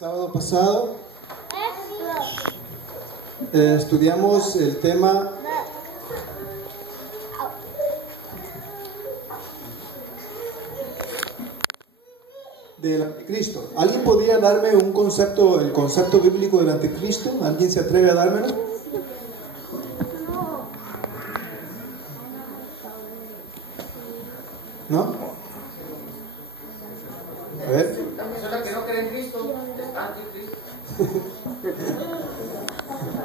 Sábado pasado estudiamos el tema del anticristo. ¿Alguien podría darme un concepto, el concepto bíblico del anticristo? ¿Alguien se atreve a dármelo? ¿No? A ver. La persona que no cree en Cristo es anticristo.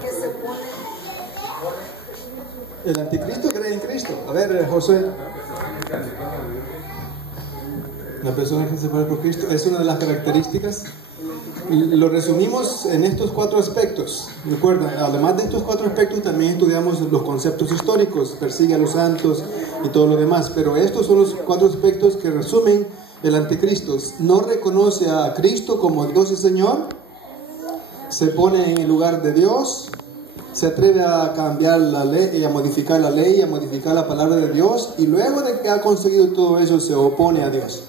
Que se pone. El anticristo cree en Cristo. A ver, José. La persona que se separa por Cristo es una de las características. Lo resumimos en estos 4 aspectos. Recuerda, además de estos 4 aspectos, también estudiamos los conceptos históricos, persigue a los santos y todo lo demás. Pero estos son los 4 aspectos que resumen el anticristo. No reconoce a Cristo como Dios y Señor, se pone en el lugar de Dios, se atreve a cambiar la ley y a modificar la ley, a modificar la palabra de Dios, y luego de que ha conseguido todo eso se opone a Dios.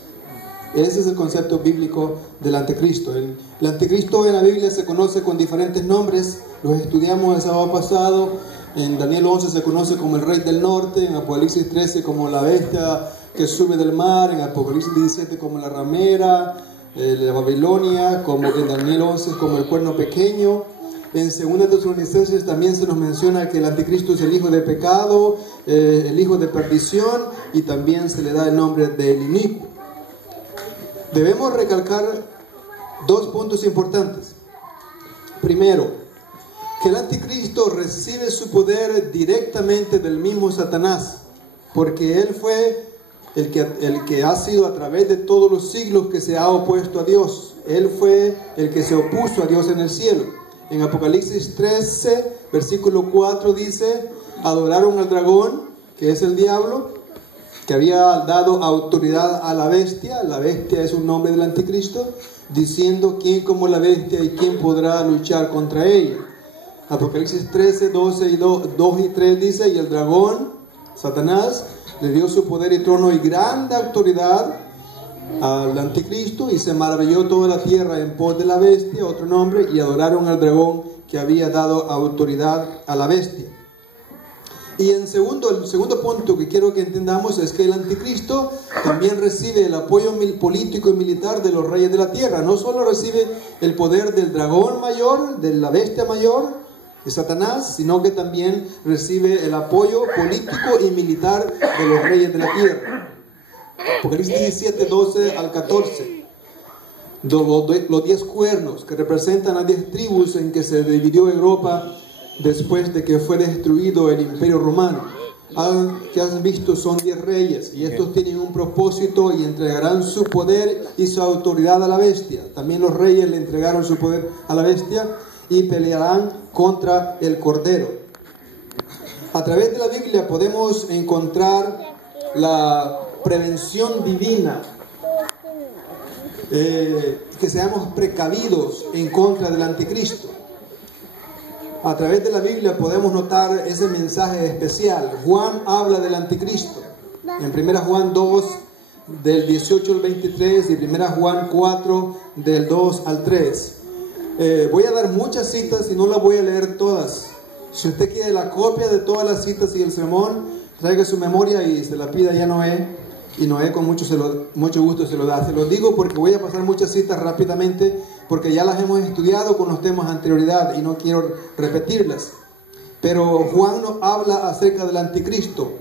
Ese es el concepto bíblico del anticristo. El anticristo en la Biblia se conoce con diferentes nombres. Los estudiamos el sábado pasado. En Daniel 11 se conoce como el rey del norte, en Apocalipsis 13 como la bestia que sube del mar, en Apocalipsis 17 como la ramera, la Babilonia, como en Daniel 11 como el cuerno pequeño. En 2 Tesalonicenses también se nos menciona que el anticristo es el hijo de pecado, el hijo de perdición, y también se le da el nombre del inicuo. Debemos recalcar 2 puntos importantes. Primero, que el anticristo recibe su poder directamente del mismo Satanás, porque él fue el que ha sido a través de todos los siglos que se ha opuesto a Dios. Él fue el que se opuso a Dios en el cielo. En Apocalipsis 13, versículo 4 dice: adoraron al dragón, que es el diablo, que había dado autoridad a la bestia. La bestia es un nombre del anticristo, diciendo: ¿quién como la bestia y quién podrá luchar contra ella? Apocalipsis 13, 12 y 2 y 3 dice: y el dragón, Satanás, le dio su poder y trono y grande autoridad al anticristo, y se maravilló toda la tierra en pos de la bestia, otro nombre, y adoraron al dragón que había dado autoridad a la bestia. Y el segundo punto que quiero que entendamos es que el anticristo también recibe el apoyo político y militar de los reyes de la tierra. No solo recibe el poder del dragón mayor, de la bestia mayor, de Satanás, sino que también recibe el apoyo político y militar de los reyes de la tierra. Apocalipsis 17, 12 al 14. Los 10 cuernos que representan las 10 tribus en que se dividió Europa después de que fue destruido el Imperio Romano. Que has visto son 10 reyes, y estos tienen un propósito y entregarán su poder y su autoridad a la bestia. También los reyes le entregaron su poder a la bestia y pelearán contra el Cordero. A través de la Biblia podemos encontrar la prevención divina, que seamos precavidos en contra del anticristo. A través de la Biblia podemos notar ese mensaje especial. Juan habla del anticristo en 1 Juan 2 del 18 al 23 y 1 Juan 4 del 2 al 3. Voy a dar muchas citas y no las voy a leer todas. Si usted quiere la copia de todas las citas y el sermón, traiga su memoria y se la pida ya a Noé, y Noé con mucho gusto se lo da. Se lo digo porque voy a pasar muchas citas rápidamente, porque ya las hemos estudiado con los temas anterioridad y no quiero repetirlas. Pero Juan nos habla acerca del anticristo.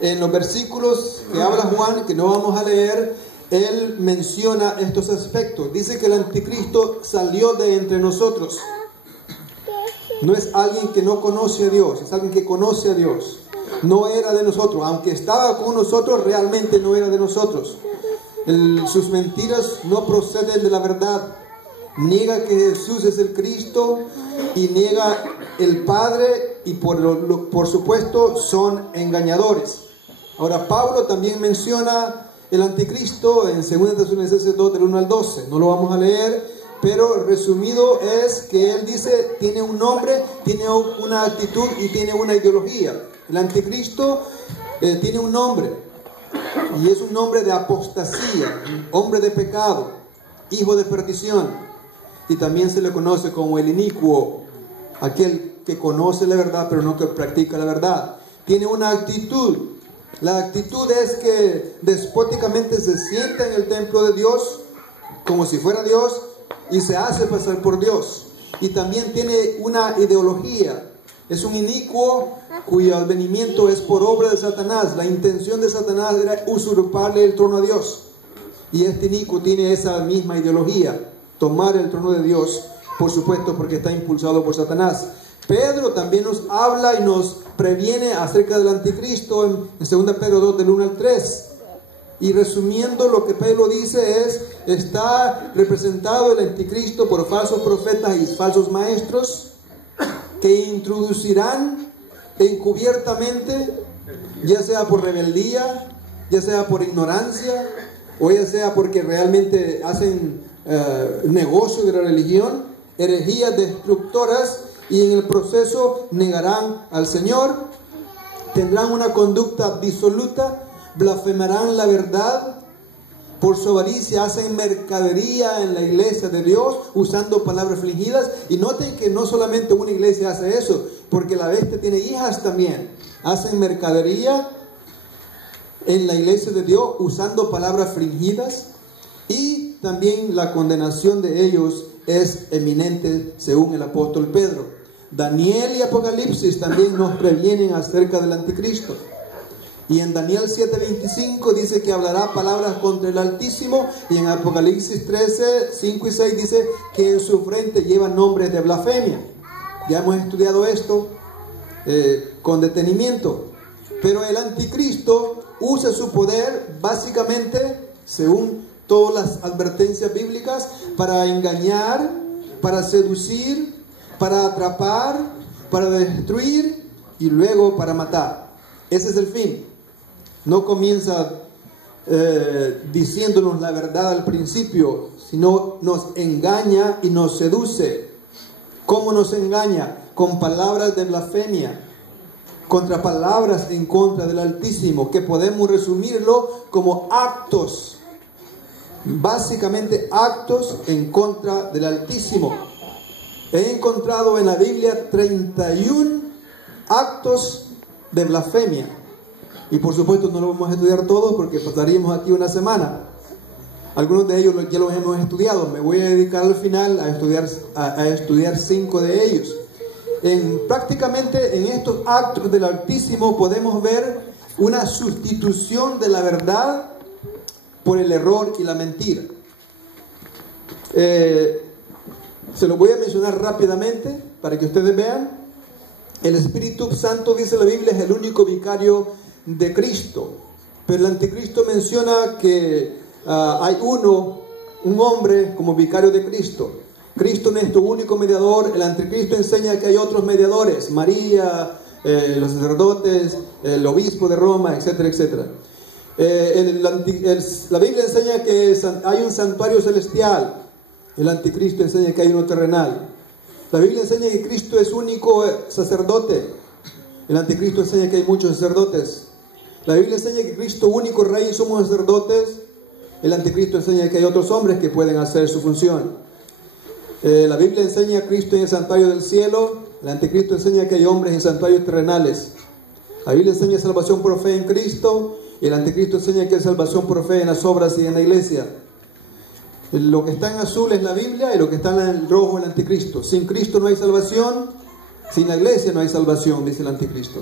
En los versículos que habla Juan, que no vamos a leer, él menciona estos aspectos. Dice que el anticristo salió de entre nosotros. No es alguien que no conoce a Dios, es alguien que conoce a Dios. No era de nosotros, aunque estaba con nosotros, realmente no era de nosotros. Sus mentiras no proceden de la verdad. Niega que Jesús es el Cristo y niega el Padre, y por supuesto son engañadores. Ahora, Pablo también menciona el anticristo en 2 Tesalonicenses 2 del 1 al 12. No lo vamos a leer, pero resumido es que él dice: tiene un nombre, tiene una actitud y tiene una ideología. El anticristo tiene un nombre, y es un nombre de apostasía, hombre de pecado, hijo de perdición. y también se le conoce como el inicuo, aquel que conoce la verdad pero no que practica la verdad. Tiene una actitud. La actitud es que despóticamente se sienta en el templo de Dios como si fuera Dios y se hace pasar por Dios. Y también tiene una ideología. Es un inicuo cuyo advenimiento es por obra de Satanás. La intención de Satanás era usurparle el trono a Dios. Y este inicuo tiene esa misma ideología, tomar el trono de Dios, por supuesto porque está impulsado por Satanás. Pedro también nos habla y nos previene acerca del anticristo en 2 Pedro 2 del 1 al 3. Y resumiendo, lo que Pedro dice es: está representado el anticristo por falsos profetas y falsos maestros que introducirán encubiertamente, ya sea por rebeldía, ya sea por ignorancia, o ya sea porque realmente hacen negocio de la religión, herejías destructoras, y en el proceso negarán al Señor, tendrán una conducta disoluta, blasfemarán la verdad, por su avaricia hacen mercadería en la iglesia de Dios usando palabras fingidas. Y noten que no solamente una iglesia hace eso, porque la bestia tiene hijas también. Hacen mercadería en la iglesia de Dios usando palabras fingidas, y también la condenación de ellos es eminente según el apóstol Pedro. Daniel y Apocalipsis también nos previenen acerca del anticristo. Y en Daniel 7:25 dice que hablará palabras contra el Altísimo, y en Apocalipsis 13, 5 y 6 dice que en su frente lleva nombres de blasfemia. Ya hemos estudiado esto con detenimiento. Pero el anticristo usa su poder básicamente, según todas las advertencias bíblicas, para engañar, para seducir, para atrapar, para destruir y luego para matar. Ese es el fin. No comienza diciéndonos la verdad al principio, sino nos engaña y nos seduce. ¿Cómo nos engaña? Con palabras de blasfemia, contra palabras en contra del Altísimo, que podemos resumirlo como actos, básicamente actos en contra del Altísimo. He encontrado en la Biblia 31 actos de blasfemia. Y por supuesto no lo vamos a estudiar todos porque pasaríamos aquí una semana. Algunos de ellos ya los hemos estudiado. Me voy a dedicar al final a estudiar 5 de ellos. Prácticamente en estos actos del Altísimo podemos ver una sustitución de la verdad por el error y la mentira. Se lo voy a mencionar rápidamente para que ustedes vean. El Espíritu Santo, dice la Biblia, es el único vicario de Cristo. Pero el anticristo menciona que hay un hombre como vicario de Cristo. Cristo es nuestro único mediador. El anticristo enseña que hay otros mediadores: María, los sacerdotes, el obispo de Roma, etcétera, etcétera. La Biblia enseña que hay un santuario celestial. El anticristo enseña que hay uno terrenal. La Biblia enseña que Cristo es único sacerdote. El anticristo enseña que hay muchos sacerdotes. La Biblia enseña que Cristo único rey y somos sacerdotes. El anticristo enseña que hay otros hombres que pueden hacer su función. La Biblia enseña a Cristo en el santuario del cielo. El anticristo enseña que hay hombres en santuarios terrenales. La Biblia enseña salvación por fe en Cristo. Y el anticristo enseña que hay salvación por fe en las obras y en la iglesia. Lo que está en azul es la Biblia y lo que está en rojo es el anticristo. Sin Cristo no hay salvación. Sin la iglesia no hay salvación, dice el anticristo.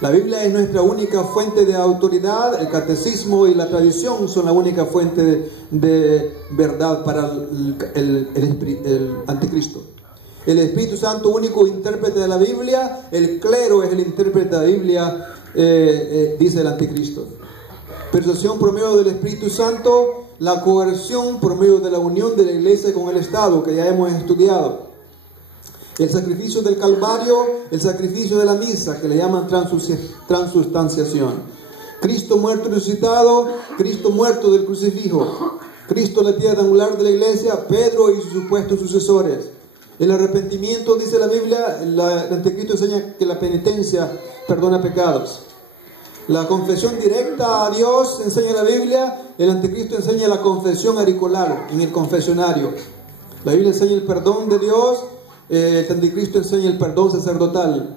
La Biblia es nuestra única fuente de autoridad. El catecismo y la tradición son la única fuente de verdad para el anticristo. El Espíritu Santo, único intérprete de la Biblia. El clero es el intérprete de la Biblia, dice el anticristo. Persuasión por medio del Espíritu Santo. La coerción por medio de la unión de la iglesia con el Estado, que ya hemos estudiado. El sacrificio del Calvario, el sacrificio de la misa, que le llaman transustanciación. Cristo muerto y resucitado, Cristo muerto del crucifijo. Cristo la piedra angular de la iglesia, Pedro y sus supuestos sucesores. El arrepentimiento, dice la Biblia, el anticristo enseña que la penitencia perdona pecados. La confesión directa a Dios, enseña la Biblia. El anticristo enseña la confesión auricular en el confesionario. La Biblia enseña el perdón de Dios, el anticristo enseña el perdón sacerdotal.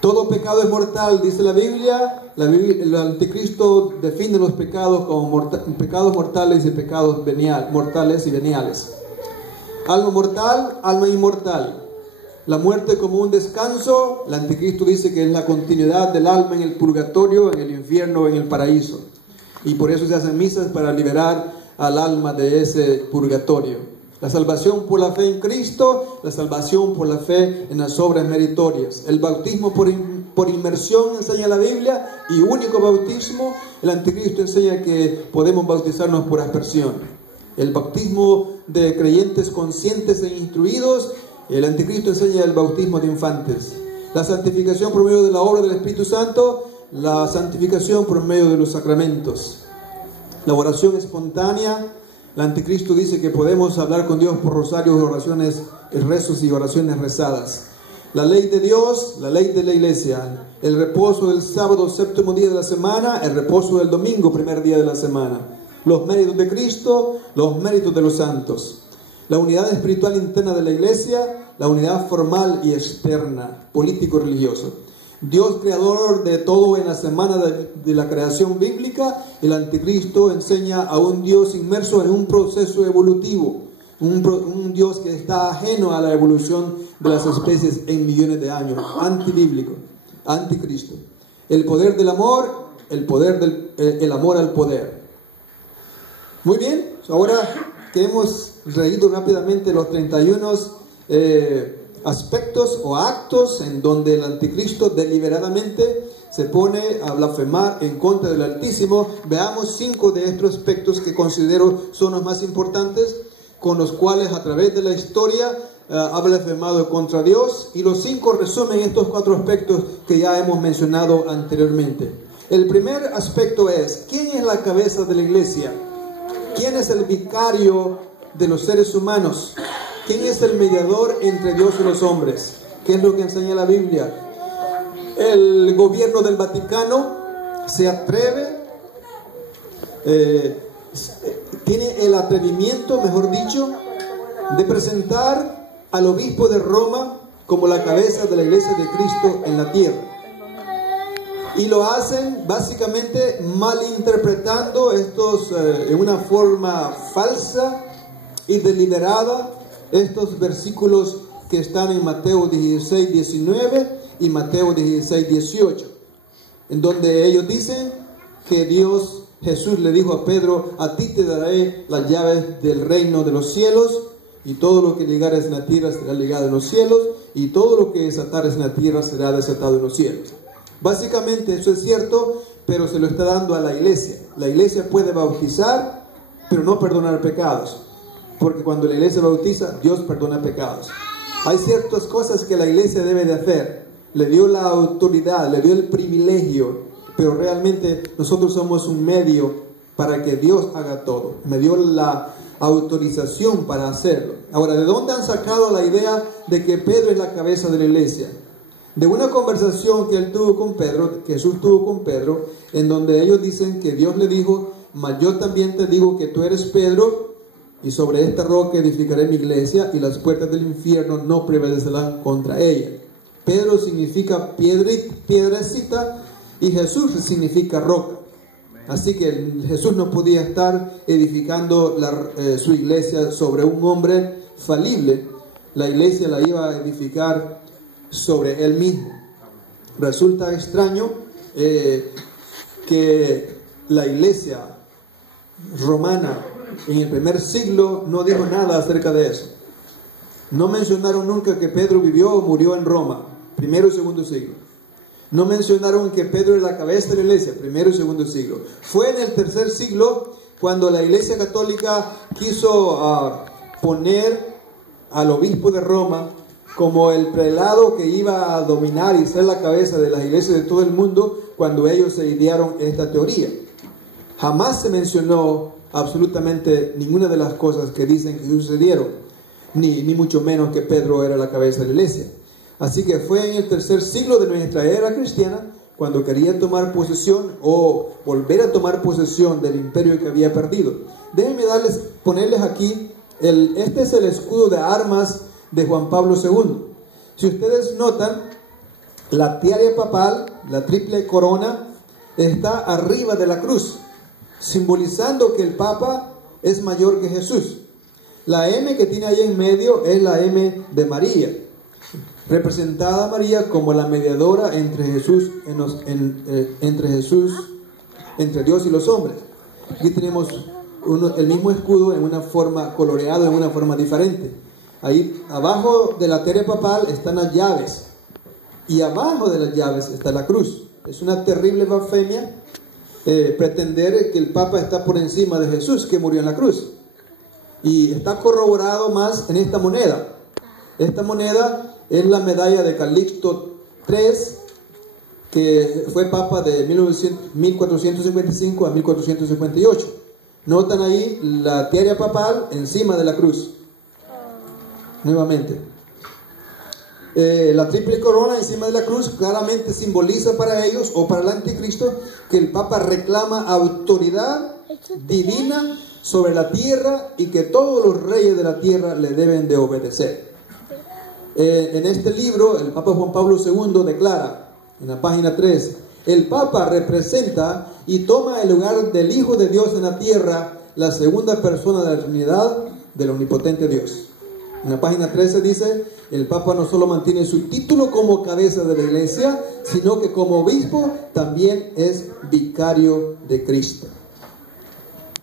Todo pecado es mortal, dice la Biblia. El anticristo define los pecados como pecados mortales y pecados mortales y veniales. Alma mortal, alma inmortal. La muerte como un descanso, el anticristo dice que es la continuidad del alma en el purgatorio, en el infierno, en el paraíso. Y por eso se hacen misas para liberar al alma de ese purgatorio. La salvación por la fe en Cristo, la salvación por la fe en las obras meritorias. El bautismo por inmersión enseña la Biblia, y único bautismo. El anticristo enseña que podemos bautizarnos por aspersión. El bautismo de creyentes conscientes e instruidos. El anticristo enseña el bautismo de infantes. La santificación por medio de la obra del Espíritu Santo. La santificación por medio de los sacramentos. La oración espontánea. El anticristo dice que podemos hablar con Dios por rosarios, oraciones, rezos y oraciones rezadas. La ley de Dios, la ley de la iglesia. El reposo del sábado, séptimo día de la semana. El reposo del domingo, primer día de la semana. Los méritos de Cristo, los méritos de los santos. La unidad espiritual interna de la iglesia, la unidad formal y externa, político-religiosa. Dios creador de todo en la semana de la creación bíblica. El anticristo enseña a un Dios inmerso en un proceso evolutivo, un Dios que está ajeno a la evolución de las especies en millones de años, antibíblico, anticristo. El poder del amor, el amor al poder. Muy bien, ahora que hemos leído rápidamente los 31 aspectos o actos en donde el anticristo deliberadamente se pone a blasfemar en contra del Altísimo, veamos 5 de estos aspectos que considero son los más importantes, con los cuales a través de la historia ha blasfemado contra Dios, y los 5 resumen estos 4 aspectos que ya hemos mencionado anteriormente. El primer aspecto es: ¿quién es la cabeza de la iglesia? ¿Quién es el vicario de los seres humanos? ¿Quién es el mediador entre Dios y los hombres? ¿Qué es lo que enseña la Biblia? El gobierno del Vaticano se atreve, tiene el atrevimiento, mejor dicho, de presentar al obispo de Roma como la cabeza de la iglesia de Cristo en la tierra. Y lo hacen básicamente malinterpretando en una forma falsa y deliberada estos versículos que están en Mateo 16, 19 y Mateo 16, 18, en donde ellos dicen que Jesús le dijo a Pedro: a ti te daré las llaves del reino de los cielos, y todo lo que ligares en la tierra será ligado en los cielos, y todo lo que desatares en la tierra será desatado en los cielos. Básicamente eso es cierto, pero se lo está dando a la iglesia. La iglesia puede bautizar, pero no perdonar pecados, porque cuando la iglesia bautiza, Dios perdona pecados. Hay ciertas cosas que la iglesia debe de hacer. Le dio la autoridad, le dio el privilegio, pero realmente nosotros somos un medio para que Dios haga todo. Me dio la autorización para hacerlo. Ahora, ¿de dónde han sacado la idea de que Pedro es la cabeza de la iglesia? De una conversación que Jesús tuvo con Pedro, en donde ellos dicen que Dios le dijo: mas yo también te digo que tú eres Pedro, y sobre esta roca edificaré mi iglesia, y las puertas del infierno no prevalecerán contra ella. Pedro significa piedrecita, y Jesús significa roca. Así que Jesús no podía estar edificando su iglesia sobre un hombre falible. La iglesia la iba a edificar sobre él mismo. Resulta extraño que la iglesia romana en el primer siglo no dijo nada acerca de eso. No mencionaron nunca que Pedro vivió o murió en Roma, primero y segundo siglo. No mencionaron que Pedro es la cabeza de la iglesia, primero y segundo siglo. Fue en el tercer siglo cuando la iglesia católica quiso poner al obispo de Roma como el prelado que iba a dominar y ser la cabeza de las iglesias de todo el mundo, cuando ellos se idearon esta teoría. Jamás se mencionó absolutamente ninguna de las cosas que dicen que sucedieron, ni mucho menos que Pedro era la cabeza de la iglesia. Así que fue en el tercer siglo de nuestra era cristiana cuando quería tomar posesión o volver a tomar posesión del imperio que había perdido. Déjenme ponerles aquí Este es el escudo de armas de Juan Pablo II. Si ustedes notan, la tiara papal, la triple corona, está arriba de la cruz, simbolizando que el Papa es mayor que Jesús. La M que tiene ahí en medio es la M de María, representada a María como la mediadora entre entre Dios y los hombres. Aquí tenemos el mismo escudo en una forma coloreado, en una forma diferente. Ahí abajo de la tiara papal están las llaves, y abajo de las llaves está la cruz. Es una terrible blasfemia pretender que el Papa está por encima de Jesús, que murió en la cruz. Y está corroborado más en esta moneda. Esta moneda es la medalla de Calixto III, que fue Papa de 1455 a 1458. Notan ahí la tiara papal encima de la cruz. Nuevamente. La triple corona encima de la cruz claramente simboliza para ellos, o para el anticristo, que el Papa reclama autoridad divina sobre la tierra y que todos los reyes de la tierra le deben de obedecer. En este libro, el Papa Juan Pablo II declara, en la página 3, el Papa representa y toma el lugar del Hijo de Dios en la tierra, la segunda persona de la Trinidad del omnipotente Dios. En la página 13 dice, el Papa no solo mantiene su título como cabeza de la Iglesia, sino que como obispo también es vicario de Cristo.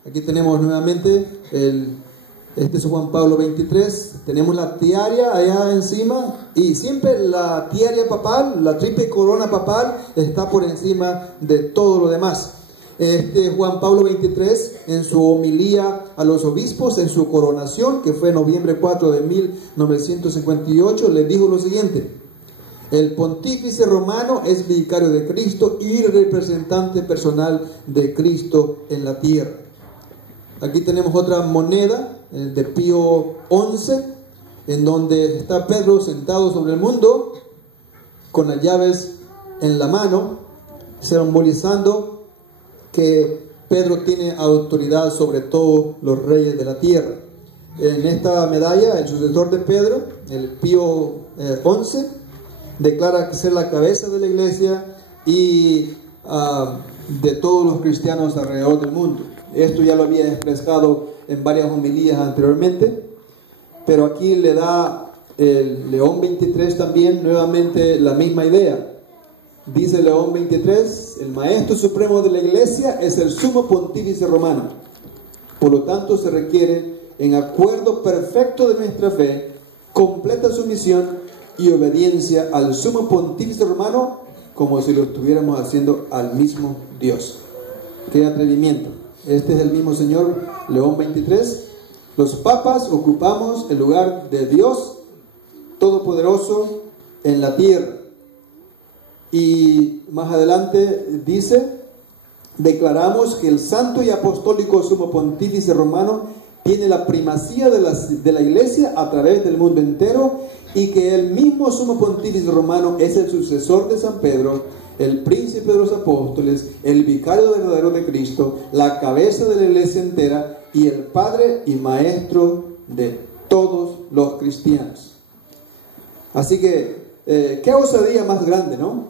Aquí tenemos nuevamente este es Juan Pablo 23. Tenemos la tiara allá encima, y siempre la tiara papal, la triple corona papal, está por encima de todo lo demás. Juan Pablo 23, en su homilía a los obispos, en su coronación, que fue noviembre 4 de 1958, les dijo lo siguiente: el pontífice romano es vicario de Cristo y representante personal de Cristo en la tierra. Aquí tenemos otra moneda, de Pío XI, en donde está Pedro sentado sobre el mundo, con las llaves en la mano, simbolizando que Pedro tiene autoridad sobre todos los reyes de la tierra. En esta medalla, el sucesor de Pedro, el Pío XI, declara ser la cabeza de la iglesia y de todos los cristianos alrededor del mundo. Esto ya lo había expresado en varias homilías anteriormente, pero aquí le da el León XXIII también nuevamente la misma idea. Dice León XXIII, el maestro supremo de la iglesia es el sumo pontífice romano. Por lo tanto, se requiere, en acuerdo perfecto de nuestra fe, completa sumisión y obediencia al sumo pontífice romano, como si lo estuviéramos haciendo al mismo Dios. ¡Qué atrevimiento! Este es el mismo señor León XXIII. Los papas ocupamos el lugar de Dios Todopoderoso en la tierra. Y más adelante dice, declaramos que el santo y apostólico sumo pontífice romano tiene la primacía de la iglesia a través del mundo entero, y que el mismo sumo pontífice romano es el sucesor de San Pedro, el príncipe de los apóstoles, el vicario verdadero de Cristo, la cabeza de la iglesia entera y el padre y maestro de todos los cristianos. Así que, qué osadía más grande, ¿no?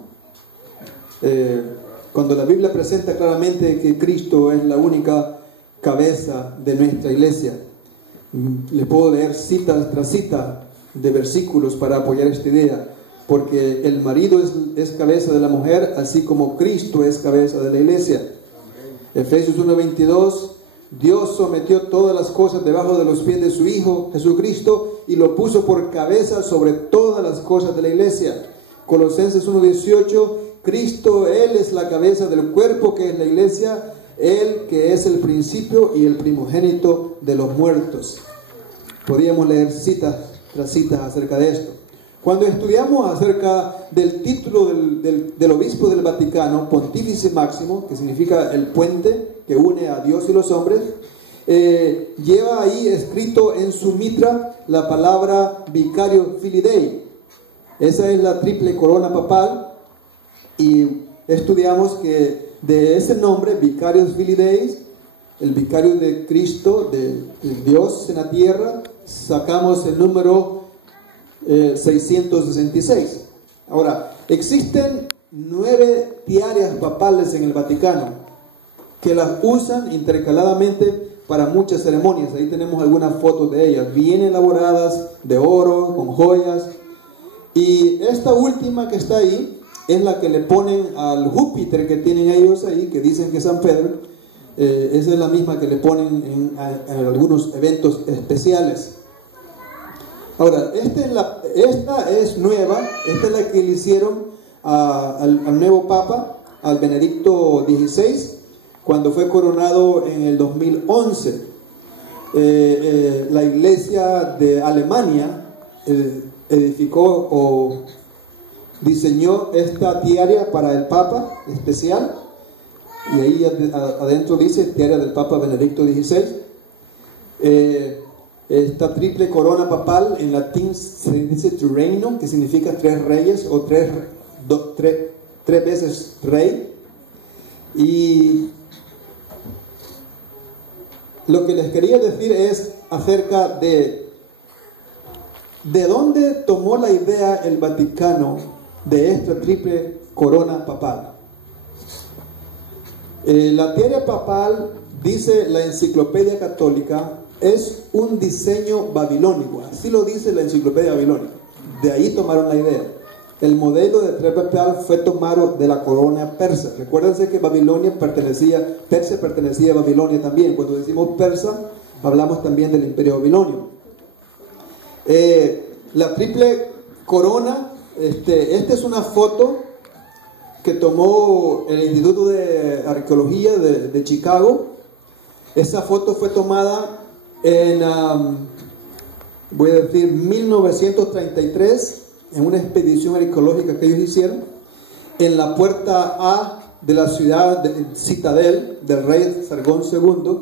Cuando la Biblia presenta claramente que Cristo es la única cabeza de nuestra iglesia. Les puedo leer cita tras cita de versículos para apoyar esta idea, porque el marido es cabeza de la mujer, así como Cristo es cabeza de la iglesia. Efesios 1:22, Dios sometió todas las cosas debajo de los pies de su Hijo Jesucristo y lo puso por cabeza sobre todas las cosas de la iglesia. Colosenses 1:18, Cristo, Él es la cabeza del cuerpo que es la iglesia, Él que es el principio y el primogénito de los muertos. Podríamos leer citas tras citas acerca de esto. Cuando estudiamos acerca del título del obispo del Vaticano, Pontífice Máximo, que significa el puente que une a Dios y los hombres, lleva ahí escrito en su mitra la palabra Vicario Filii Dei. Esa es la triple corona papal, y estudiamos que de ese nombre, Vicarius Filii Dei, el vicario de Cristo, de Dios en la tierra, sacamos el número 666. Ahora, existen 9 tiarias papales en el Vaticano que las usan intercaladamente para muchas ceremonias. Ahí tenemos algunas fotos de ellas, bien elaboradas, de oro, con joyas. Y esta última que está ahí es la que le ponen al Júpiter que tienen ellos ahí, que dicen que es San Pedro. Esa es la misma que le ponen en algunos eventos especiales. Ahora, esta es nueva, esta es la que le hicieron al nuevo Papa, al Benedicto XVI, cuando fue coronado en el 2011. La Iglesia de Alemania edificó o diseñó esta tiara para el Papa especial, y ahí adentro dice tiara del Papa Benedicto XVI. Esta triple corona papal en latín se dice trireino, que significa 3 reyes o tres veces rey. Y lo que les quería decir es acerca de dónde tomó la idea el Vaticano de esta triple corona papal. La tiara papal, dice la Enciclopedia Católica, es un diseño babilónico. Así lo dice la Enciclopedia Babilónica. De ahí tomaron la idea. El modelo de tiara papal fue tomado de la corona persa. Recuérdense que Persia pertenecía a Babilonia también. Cuando decimos persa, hablamos también del Imperio Babilonio. La triple corona, esta es una foto que tomó el Instituto de Arqueología de Chicago. Esa foto fue tomada en, voy a decir, 1933, en una expedición arqueológica que ellos hicieron, en la puerta A de la ciudad de Citadel del rey Sargón II,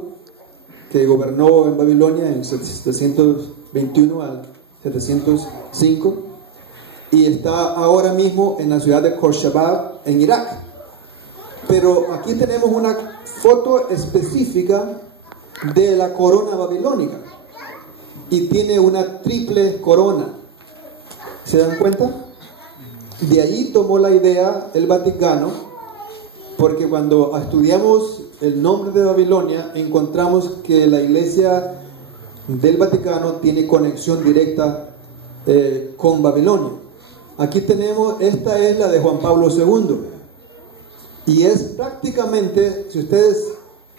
que gobernó en Babilonia en 721 al 705, y está ahora mismo en la ciudad de Khorshabad, en Irak. Pero aquí tenemos una foto específica de la corona babilónica, y tiene una triple corona. ¿Se dan cuenta? De allí tomó la idea el Vaticano, porque cuando estudiamos el nombre de Babilonia, encontramos que la iglesia del Vaticano tiene conexión directa con Babilonia. Aquí tenemos, esta es la de Juan Pablo II, y es prácticamente, si ustedes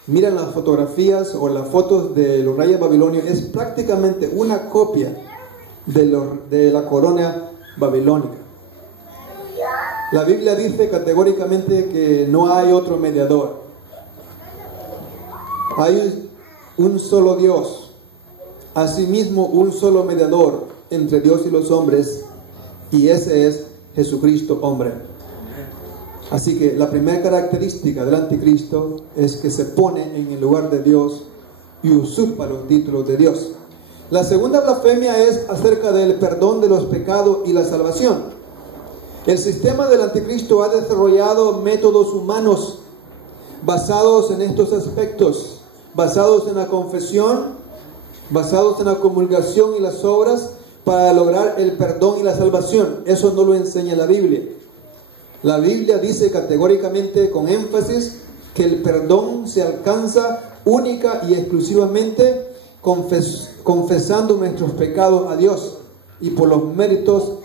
miran las fotografías o las fotos de los reyes babilonios, es prácticamente una copia de la corona babilónica. La Biblia dice categóricamente que no hay otro mediador. Hay un solo Dios, asimismo un solo mediador entre Dios y los hombres, y ese es Jesucristo, hombre. Así que la primera característica del anticristo es que se pone en el lugar de Dios y usurpa los títulos de Dios. La segunda blasfemia es acerca del perdón de los pecados y la salvación. El sistema del anticristo ha desarrollado métodos humanos basados en estos aspectos, basados en la confesión, basados en la comulgación y las obras, para lograr el perdón y la salvación. Eso no lo enseña la Biblia. La Biblia dice categóricamente, con énfasis, que el perdón se alcanza única y exclusivamente confesando nuestros pecados a Dios y por los méritos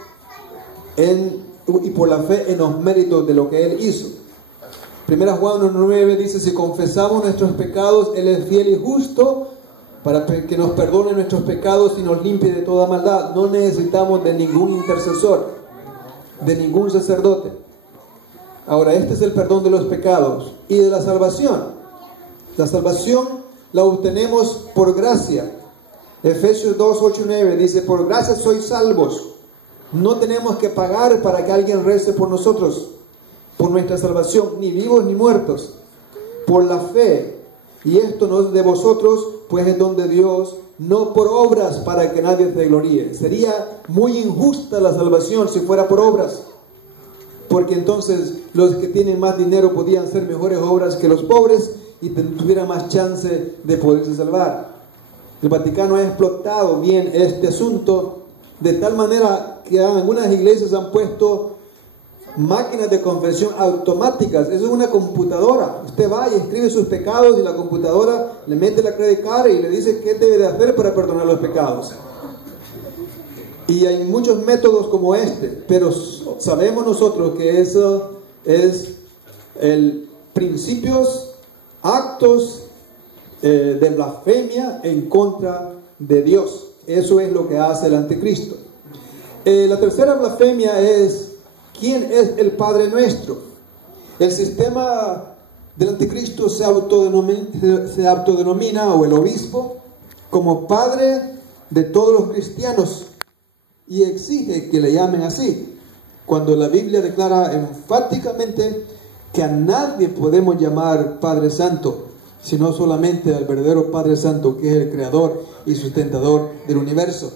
y por la fe en los méritos de lo que Él hizo. Primera Juan 1:9 dice: si confesamos nuestros pecados, Él es fiel y justo para que nos perdone nuestros pecados y nos limpie de toda maldad. No necesitamos de ningún intercesor, de ningún sacerdote. Ahora, este es el perdón de los pecados y de la salvación. La salvación la obtenemos por gracia. Efesios 2:8-9 dice: por gracia sois salvos. No tenemos que pagar para que alguien rece por nosotros, por nuestra salvación, ni vivos ni muertos, por la fe. Y esto no es de vosotros, pues es don de Dios, no por obras, para que nadie se gloríe. Sería muy injusta la salvación si fuera por obras, porque entonces los que tienen más dinero podían hacer mejores obras que los pobres, y tuviera más chance de poderse salvar. El Vaticano ha explotado bien este asunto de tal manera que algunas iglesias han puesto máquinas de confesión automáticas. Eso es una computadora. Usted va y escribe sus pecados y la computadora le mete la credit card y le dice qué debe de hacer para perdonar los pecados. Y hay muchos métodos como este, pero sabemos nosotros que eso es el principios, actos de blasfemia en contra de Dios. Eso es lo que hace el anticristo. La tercera blasfemia es: ¿quién es el Padre nuestro? El sistema del anticristo se autodenomina, o el obispo, como padre de todos los cristianos, y exige que le llamen así, cuando la Biblia declara enfáticamente que a nadie podemos llamar Padre Santo, sino solamente al verdadero Padre Santo, que es el creador y sustentador del universo.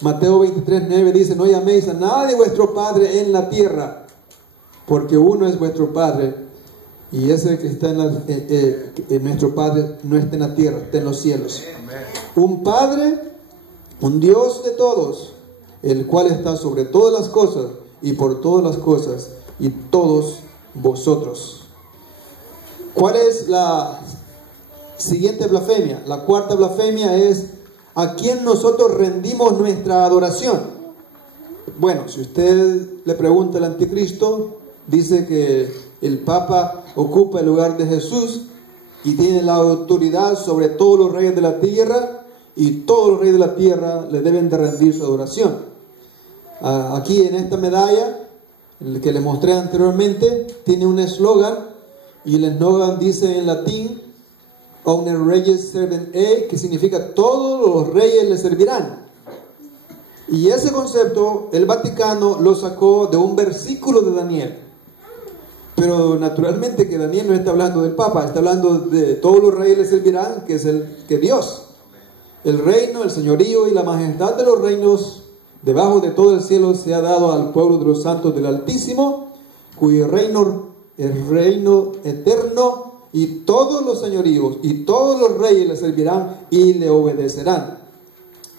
Mateo 23:9 dice: no llaméis a nadie vuestro Padre en la tierra, porque uno es vuestro Padre, y ese que está nuestro Padre no está en la tierra, está en los cielos. Un Padre, un Dios de todos, el cual está sobre todas las cosas y por todas las cosas y todos vosotros. ¿Cuál es la siguiente blasfemia? La cuarta blasfemia es: ¿a quién nosotros rendimos nuestra adoración? Bueno, si usted le pregunta al anticristo, dice que el Papa ocupa el lugar de Jesús y tiene la autoridad sobre todos los reyes de la tierra, y todos los reyes de la tierra le deben de rendir su adoración. Aquí en esta medalla, el que le mostré anteriormente, tiene un eslogan, y el eslogan dice en latín: Omnes Reyes servent ei, que significa todos los reyes le servirán. Y ese concepto el Vaticano lo sacó de un versículo de Daniel. Pero naturalmente que Daniel no está hablando del Papa, está hablando de todos los reyes le servirán, que es que Dios. El reino, el señorío y la majestad de los reinos debajo de todo el cielo se ha dado al pueblo de los santos del Altísimo, cuyo reino es reino eterno, y todos los señoríos y todos los reyes le servirán y le obedecerán.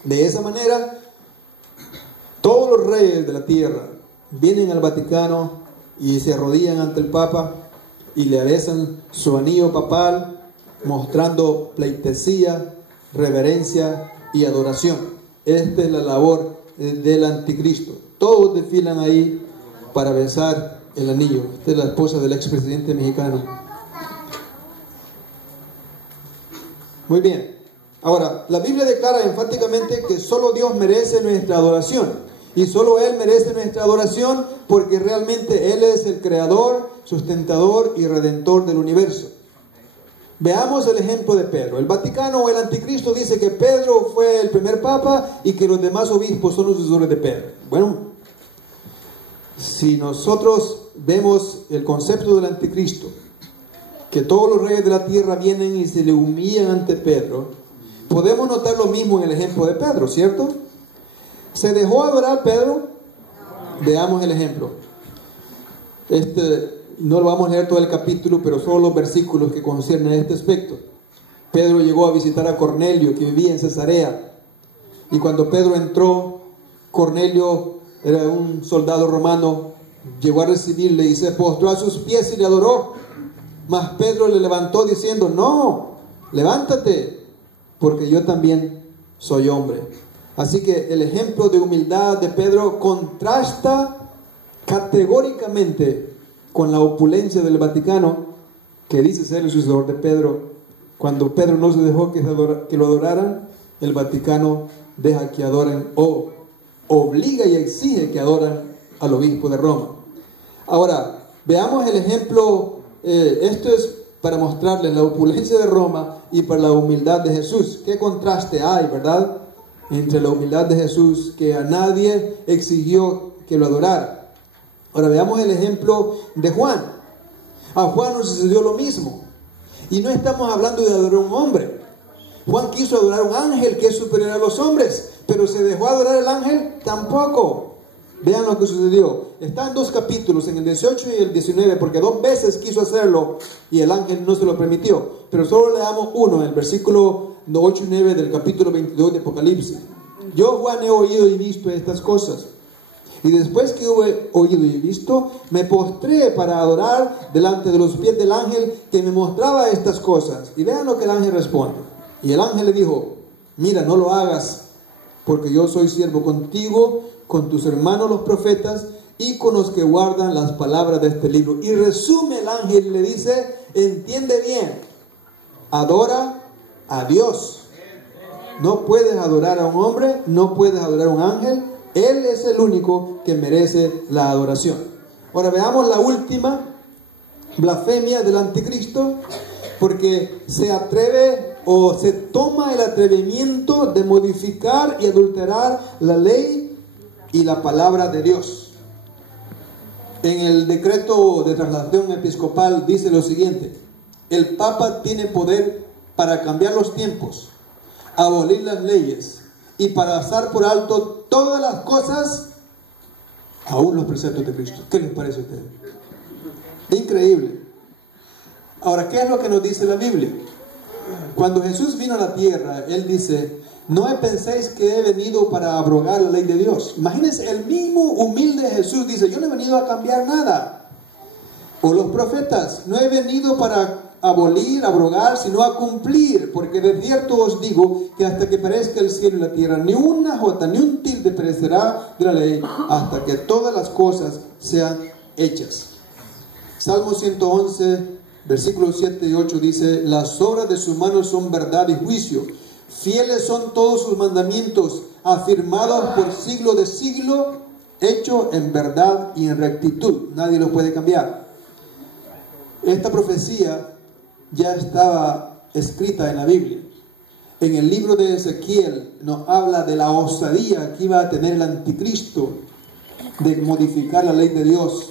De esa manera, todos los reyes de la tierra vienen al Vaticano y se arrodillan ante el Papa y le besan su anillo papal, mostrando pleitesía, reverencia y adoración. Esta es la labor del anticristo. Todos desfilan ahí para besar el anillo. Esta es la esposa del expresidente mexicano. Muy bien. Ahora, la Biblia declara enfáticamente que solo Dios merece nuestra adoración. Y solo Él merece nuestra adoración porque realmente Él es el creador, sustentador y redentor del universo. Veamos el ejemplo de Pedro. El Vaticano o el anticristo dice que Pedro fue el primer papa y que los demás obispos son los sucesores de Pedro. Bueno, si nosotros vemos el concepto del anticristo, que todos los reyes de la tierra vienen y se le humillan ante Pedro, podemos notar lo mismo en el ejemplo de Pedro, ¿cierto? ¿Se dejó adorar Pedro? Veamos el ejemplo. No lo vamos a leer todo el capítulo, pero solo los versículos que conciernen a este aspecto. Pedro llegó a visitar a Cornelio, que vivía en Cesarea. Y cuando Pedro entró, Cornelio era un soldado romano, llegó a recibirle y se postró a sus pies y le adoró. Mas Pedro le levantó diciendo: no, levántate, porque yo también soy hombre. Así que el ejemplo de humildad de Pedro contrasta categóricamente con la opulencia del Vaticano, que dice ser el sucesor de Pedro. Cuando Pedro no se dejó que lo adoraran, el Vaticano deja que adoren, o obliga y exige que adoren al obispo de Roma. Ahora, veamos el ejemplo. Esto es para mostrarles la opulencia de Roma y para la humildad de Jesús. ¿Qué contraste hay, verdad?, entre la humildad de Jesús, que a nadie exigió que lo adorara. Ahora veamos el ejemplo de Juan. A Juan nos sucedió lo mismo. Y no estamos hablando de adorar a un hombre. Juan quiso adorar a un ángel que es superior a los hombres, pero ¿se dejó adorar al ángel? Tampoco. Vean lo que sucedió. Está en 2 capítulos, en el 18 y el 19, porque 2 veces quiso hacerlo y el ángel no se lo permitió. Pero solo leamos uno, en el versículo 8 y 9 del capítulo 22 de Apocalipsis. Yo, Juan, he oído y visto estas cosas. Y después que hube oído y visto, me postré para adorar delante de los pies del ángel que me mostraba estas cosas. Y vean lo que el ángel responde. Y el ángel le dijo: mira, no lo hagas, porque yo soy siervo contigo, con tus hermanos los profetas y con los que guardan las palabras de este libro. Y resume el ángel y le dice: entiende bien, adora a Dios. No puedes adorar a un hombre, no puedes adorar a un ángel. Él es el único que merece la adoración. Ahora veamos la última blasfemia del anticristo, porque se atreve o se toma el atrevimiento de modificar y adulterar la ley y la palabra de Dios. En el decreto de traslación episcopal dice lo siguiente: el Papa tiene poder para cambiar los tiempos, abolir las leyes y para pasar por alto todas las cosas, aún los preceptos de Cristo. ¿Qué les parece a ustedes? Increíble. Ahora, ¿qué es lo que nos dice la Biblia? Cuando Jesús vino a la tierra, Él dice: no penséis que he venido para abrogar la ley de Dios. Imagínense, el mismo humilde Jesús dice: yo no he venido a cambiar nada. O los profetas: no he venido para abolir, abrogar, sino a cumplir, porque de cierto os digo que hasta que perezca el cielo y la tierra, ni una jota, ni un tilde perecerá de la ley, hasta que todas las cosas sean hechas. Salmo 111, versículos 7 y 8 dice: las obras de sus manos son verdad y juicio, fieles son todos sus mandamientos, afirmados por siglo de siglo, hecho en verdad y en rectitud. Nadie los puede cambiar. Esta profecía ya estaba escrita en la Biblia. En el libro de Ezequiel nos habla de la osadía que iba a tener el anticristo de modificar la ley de Dios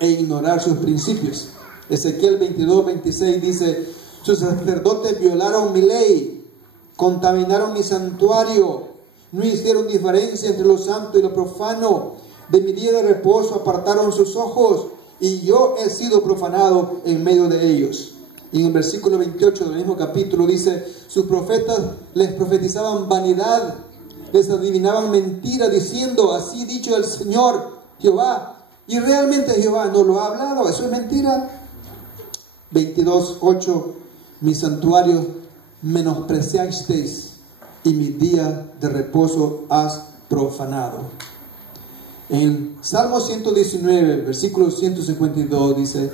e ignorar sus principios. Ezequiel 22, 26 dice: sus sacerdotes violaron mi ley, contaminaron mi santuario, no hicieron diferencia entre lo santo y lo profano, de mi día de reposo apartaron sus ojos, y yo he sido profanado en medio de ellos. Y en el versículo 28 del mismo capítulo dice: sus profetas les profetizaban vanidad, les adivinaban mentira, diciendo: así dicho el Señor Jehová. Y realmente Jehová no lo ha hablado, eso es mentira. 22:8: mi santuario menospreciasteis y mi día de reposo has profanado. En Salmo 119, versículo 152 dice: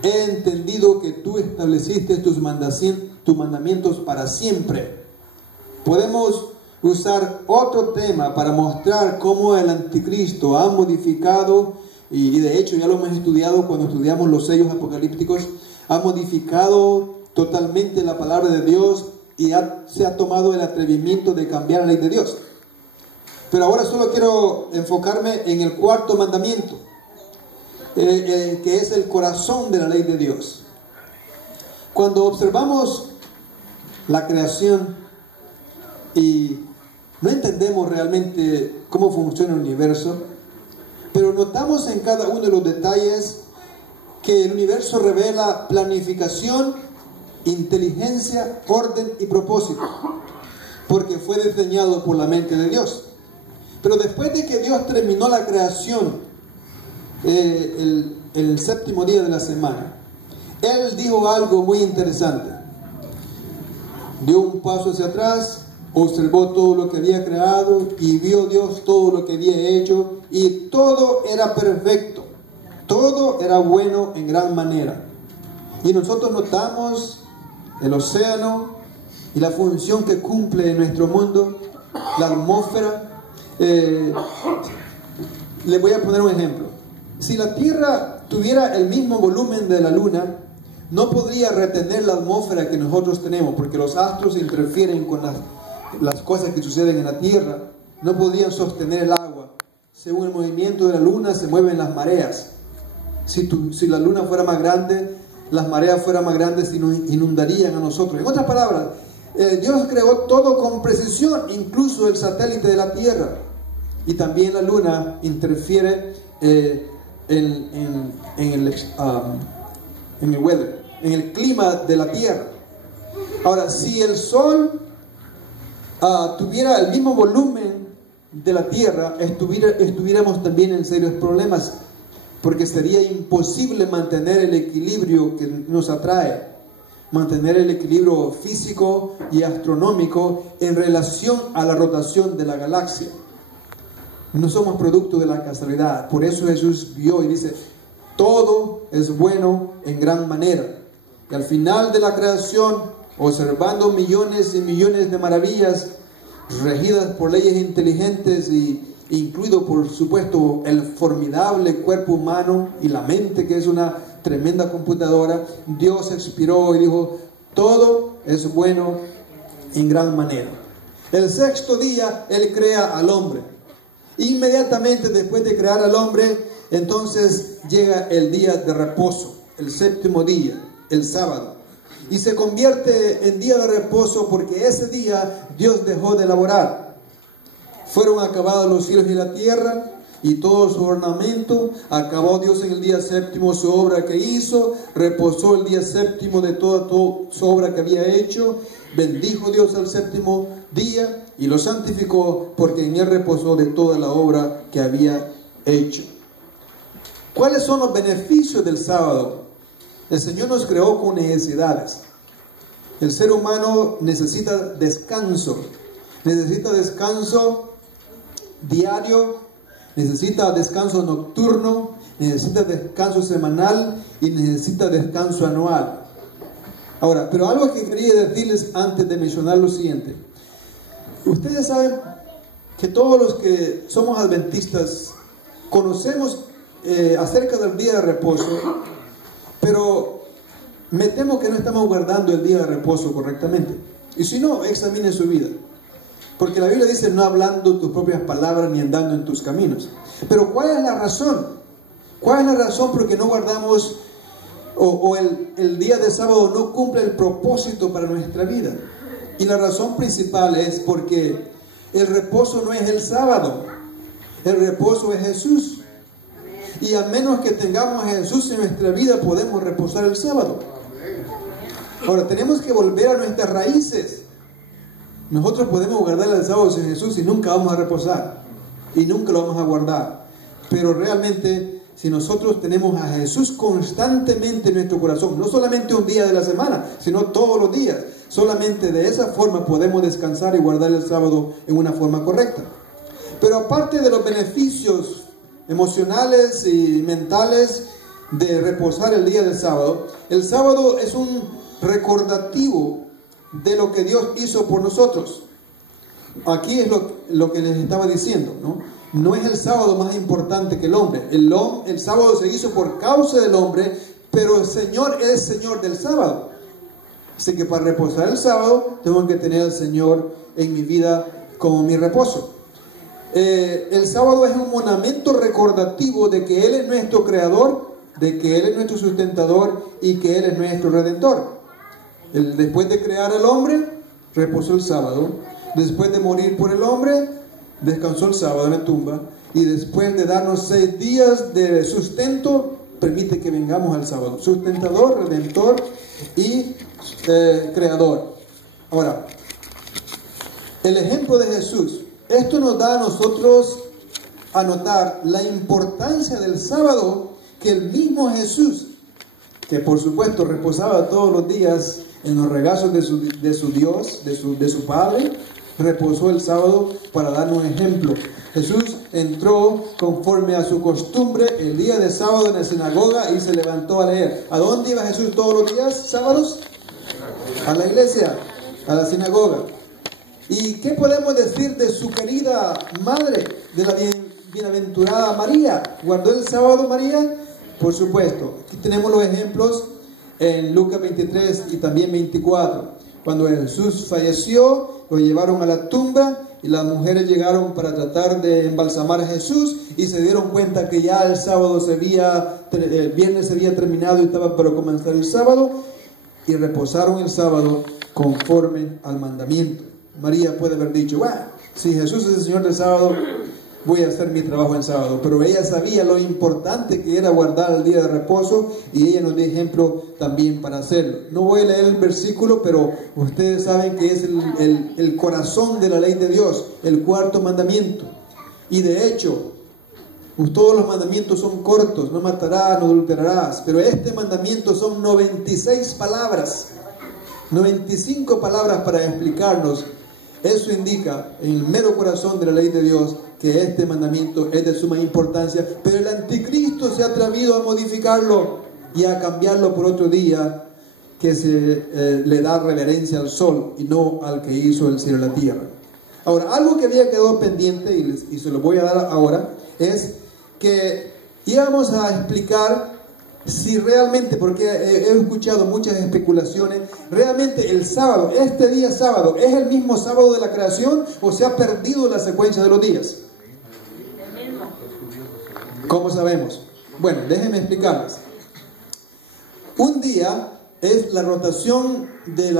he entendido que tú estableciste tus mandamientos para siempre. Podemos usar otro tema para mostrar cómo el anticristo ha modificado, y de hecho ya lo hemos estudiado cuando estudiamos los sellos apocalípticos, ha modificado totalmente la palabra de Dios y se ha tomado el atrevimiento de cambiar la ley de Dios. Pero ahora solo quiero enfocarme en el cuarto mandamiento, que es el corazón de la ley de Dios. Cuando observamos la creación y no entendemos realmente cómo funciona el universo, pero notamos en cada uno de los detalles que el universo revela planificación, inteligencia, orden y propósito, porque fue diseñado por la mente de Dios. Pero después de que Dios terminó la creación, el séptimo día de la semana, Él dijo algo muy interesante. Dio un paso hacia atrás, observó todo lo que había creado y vio Dios todo lo que había hecho, y todo era perfecto, todo era bueno en gran manera. Y nosotros notamos el océano y la función que cumple en nuestro mundo, la atmósfera. Le voy a poner un ejemplo. Si la Tierra tuviera el mismo volumen de la Luna, no podría retener la atmósfera que nosotros tenemos, porque los astros interfieren con las cosas que suceden en la Tierra. No podrían sostener el agua. Según el movimiento de la Luna se mueven las mareas. Si la Luna fuera más grande, las mareas fueran más grandes y nos inundarían a nosotros. En otras palabras, Dios creó todo con precisión, incluso el satélite de la Tierra. y también la luna interfiere en el weather, en el clima de la tierra. Ahora, si el sol tuviera el mismo volumen de la tierra, estuviéramos también en serios problemas, porque sería imposible mantener el equilibrio que nos atrae, mantener el equilibrio físico y astronómico en relación a la rotación de la galaxia. No somos producto de la casualidad. Por eso Jesús vio y dice, todo es bueno en gran manera. Y al final de la creación, observando millones y millones de maravillas regidas por leyes inteligentes y incluido por supuesto el formidable cuerpo humano y la mente, que es una tremenda computadora, Dios expiró y dijo, todo es bueno en gran manera. El sexto día Él crea al hombre. Inmediatamente después de crear al hombre, entonces llega el día de reposo, el séptimo día, el sábado. Y se convierte en día de reposo porque ese día Dios dejó de laborar. Fueron acabados los cielos y la tierra y todo su ornamento. Acabó Dios en el día séptimo su obra que hizo. Reposó el día séptimo de toda su obra que había hecho. Bendijo Dios el séptimo día y lo santificó porque en él reposó de toda la obra que había hecho. ¿Cuáles son los beneficios del sábado? El Señor nos creó con necesidades. El ser humano necesita descanso diario, necesita descanso nocturno, necesita descanso semanal y necesita descanso anual. Ahora, pero algo que quería decirles antes de mencionar lo siguiente. Ustedes saben que todos los que somos adventistas conocemos acerca del día de reposo, pero me temo que no estamos guardando el día de reposo correctamente. Y si no, examine su vida. Porque la Biblia dice no hablando tus propias palabras ni andando en tus caminos. Pero ¿cuál es la razón? ¿Cuál es la razón por que no guardamos o el día de sábado no cumple el propósito para nuestra vida? Y la razón principal es porque el reposo no es el sábado. El reposo es Jesús. Y a menos que tengamos a Jesús en nuestra vida, podemos reposar el sábado. Ahora, tenemos que volver a nuestras raíces. Nosotros podemos guardar el sábado sin Jesús y nunca vamos a reposar. Y nunca lo vamos a guardar. Pero realmente, si nosotros tenemos a Jesús constantemente en nuestro corazón, no solamente un día de la semana, sino todos los días, solamente de esa forma podemos descansar y guardar el sábado en una forma correcta. Pero aparte de los beneficios emocionales y mentales de reposar el día del sábado, el sábado es un recordativo de lo que Dios hizo por nosotros. Aquí es lo que les estaba diciendo, ¿no? No es el sábado más importante que el hombre. El sábado se hizo por causa del hombre, pero el Señor es Señor del sábado. Así que para reposar el sábado tengo que tener al Señor en mi vida como mi reposo. El sábado es un monumento recordativo de que Él es nuestro creador, de que Él es nuestro sustentador y que Él es nuestro redentor. Después de crear al hombre, reposó el sábado. Después de morir por el hombre, descansó el sábado en la tumba. Y después de darnos 6 días de sustento, permite que vengamos al sábado. Sustentador, redentor y creador. Ahora, el ejemplo de Jesús. Esto nos da a nosotros a notar la importancia del sábado, que el mismo Jesús, que por supuesto reposaba todos los días en los regazos de su Dios, de su Padre, reposó el sábado para darnos un ejemplo. Jesús entró conforme a su costumbre el día de sábado en la sinagoga y se levantó a leer. ¿A dónde iba Jesús todos los días, sábados? A la iglesia, a la sinagoga. ¿Y qué podemos decir de su querida madre, de la bienaventurada María? ¿Guardó el sábado María? Por supuesto. Aquí tenemos los ejemplos en Lucas 23 y también 24. Cuando Jesús falleció, lo llevaron a la tumba y las mujeres llegaron para tratar de embalsamar a Jesús y se dieron cuenta que ya el sábado el viernes se había terminado y estaba para comenzar el sábado, y reposaron el sábado conforme al mandamiento. María puede haber dicho, bueno, si Jesús es el Señor del sábado, voy a hacer mi trabajo en sábado. Pero ella sabía lo importante que era guardar el día de reposo y ella nos dio ejemplo también para hacerlo. No voy a leer el versículo, pero ustedes saben que es el corazón de la ley de Dios, el cuarto mandamiento. Y de hecho, todos los mandamientos son cortos: no matarás, no adulterarás. Pero este mandamiento son 96 palabras, 95 palabras para explicarnos. Eso indica en el mero corazón de la ley de Dios que este mandamiento es de suma importancia. Pero el anticristo se ha atrevido a modificarlo y a cambiarlo por otro día que se le da reverencia al sol y no al que hizo el cielo y la tierra. Ahora, algo que había quedado pendiente y se lo voy a dar ahora es que íbamos a explicar si realmente, porque he escuchado muchas especulaciones, realmente el sábado, este día sábado, ¿es el mismo sábado de la creación o se ha perdido la secuencia de los días? ¿Cómo sabemos? Bueno, déjenme explicarles. Un día es la rotación del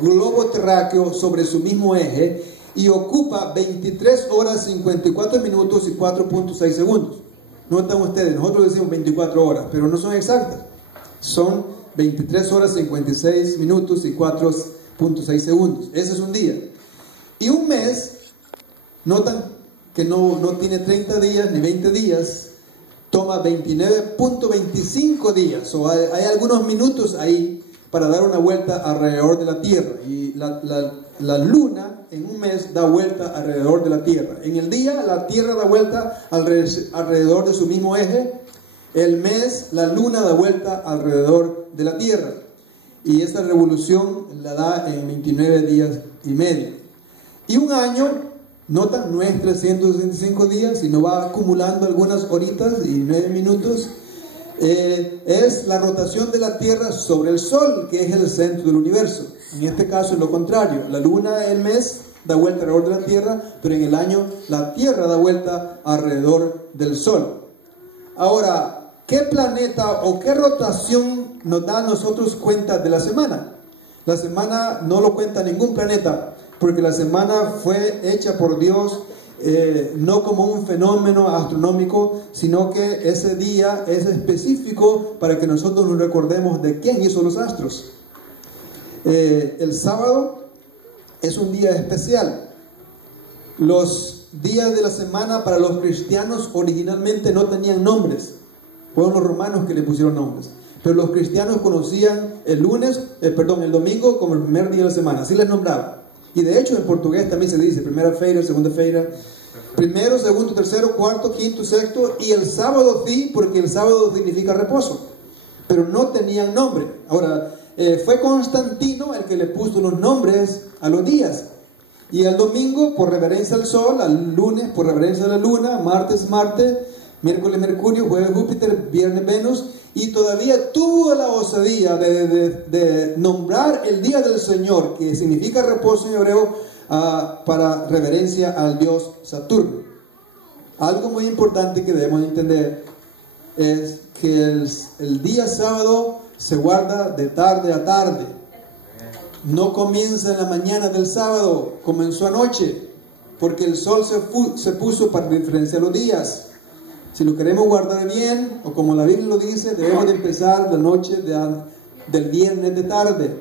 globo terráqueo sobre su mismo eje y ocupa 23 horas 54 minutos y 4.6 segundos. Notan ustedes, nosotros decimos 24 horas, pero no son exactas. Son 23 horas 56 minutos y 4.6 segundos. Ese es un día. Y un mes, notan que no tiene 30 días ni 20 días, toma 29.25 días. O hay algunos minutos ahí para dar una vuelta alrededor de la Tierra. Y la luna en un mes da vuelta alrededor de la Tierra. En el día la Tierra da vuelta alrededor de su mismo eje. El mes la luna da vuelta alrededor de la Tierra. Y esta revolución la da en 29 días y medio. Y un año, notan, no es 365 días, sino va acumulando algunas horitas y 9 minutos. Es la rotación de la Tierra sobre el Sol, que es el centro del universo. En este caso es lo contrario: la luna el mes da vuelta alrededor de la Tierra, pero en el año la Tierra da vuelta alrededor del Sol. Ahora, ¿qué planeta o qué rotación nos da a nosotros cuenta de la semana? La semana no lo cuenta ningún planeta, porque la semana fue hecha por Dios no como un fenómeno astronómico, sino que ese día es específico para que nosotros nos recordemos de quién hizo los astros. El sábado es un día especial. Los días de la semana para los cristianos originalmente no tenían nombres. Fueron los romanos que le pusieron nombres. Pero los cristianos conocían el domingo como el primer día de la semana. Así les nombraban. Y de hecho en portugués también se dice primera feira, segunda feira, primero, segundo, tercero, cuarto, quinto, sexto, y el sábado sí, porque el sábado significa reposo. Pero no tenían nombre. Ahora, fue Constantino el que le puso los nombres a los días. Y al domingo por reverencia al sol, al lunes por reverencia a la luna, martes Marte, miércoles Mercurio, jueves Júpiter, viernes Venus. Y todavía tuvo la osadía de nombrar el día del Señor, que significa reposo en hebreo, para reverencia al dios Saturno. Algo muy importante que debemos entender es que el día sábado se guarda de tarde a tarde. No comienza en la mañana del sábado, comenzó anoche, porque el sol se puso para diferenciar los días. Si lo queremos guardar bien, o como la Biblia lo dice, debemos de empezar la noche del viernes de tarde.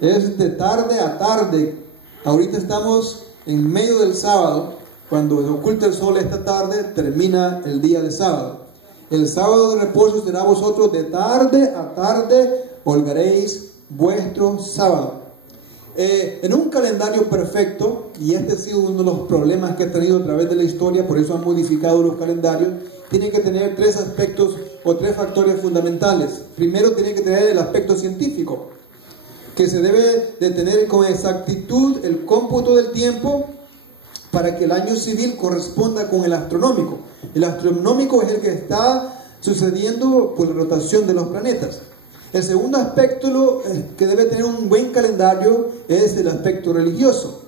Es de tarde a tarde. Ahorita estamos en medio del sábado. Cuando se oculta el sol esta tarde, termina el día de sábado. El sábado de reposo será vosotros de tarde a tarde, holgaréis vuestro sábado. En un calendario perfecto, y este ha sido uno de los problemas que ha tenido a través de la historia, por eso han modificado los calendarios, tiene que tener tres aspectos o tres factores fundamentales. Primero tiene que tener el aspecto científico, que se debe de tener con exactitud el cómputo del tiempo para que el año civil corresponda con el astronómico. El astronómico es el que está sucediendo por la rotación de los planetas. El segundo aspecto que debe tener un buen calendario es el aspecto religioso,